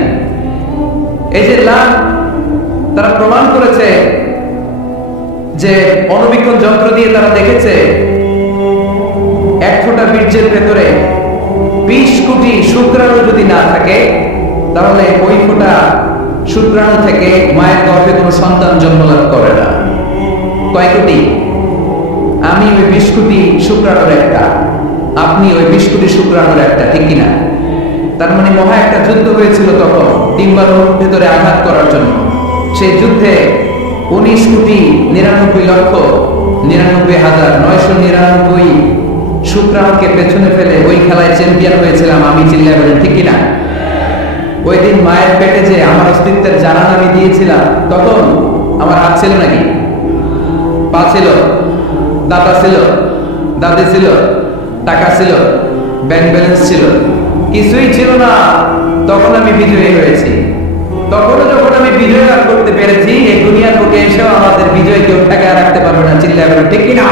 এই যে লাভ তারা প্রমাণ করেছে যে অণুবীক্ষণ যন্ত্র দিয়ে তারা দেখেছে 1 ফোঁটা বীর্যের ভেতরে 20 কোটি শুক্রাণু যদি না থাকে, তাহলে ওই ফোঁটা শুক্রাণু থেকে মায়ের গর্ভে কোনো সন্তান জন্মলাভ করে না। কয় কোটি? আমি ওই 20 কোটি শুক্রাণুর একটা, আপনি ওই 20 কোটি শুক্রাণুর একটা, ঠিক কিনা? তার মানে মহা একটা যুদ্ধ হয়েছিল তখন ডিম্বাণুর ভেতরে আঘাত করার জন্য। সেই যুদ্ধে 19,99,999 শুক্রাণুকে পেছনে ফেলে ওই খেলায় চ্যাম্পিয়ন হয়েছিলাম আমি, চিল্লায় বলেন ঠিক কিনা? ওই দিন মায়ের পেটে যে আমার অস্তিত্বের জানান আমি দিয়েছিলাম, তখন আমার হাত ছিল নাকি? পা ছিল, দাঁতা ছিল, দাঁতে ছিল, টাকা ছিল, ব্যাংক ব্যালেন্স ছিল? কিছুই ছিল না। তখন আমি বিজয়ী হয়েছি। তখন যখন আমি বিজয় লাভ করতে পেরেছি, এই দুনিয়ার বুকে এসেও আমাদের বিজয় কেউ ঠেকায় রাখতে পারবে না, চিল্লায় বলেন ঠিক কিনা?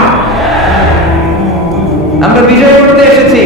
আমরা বিজয় করতে এসেছি।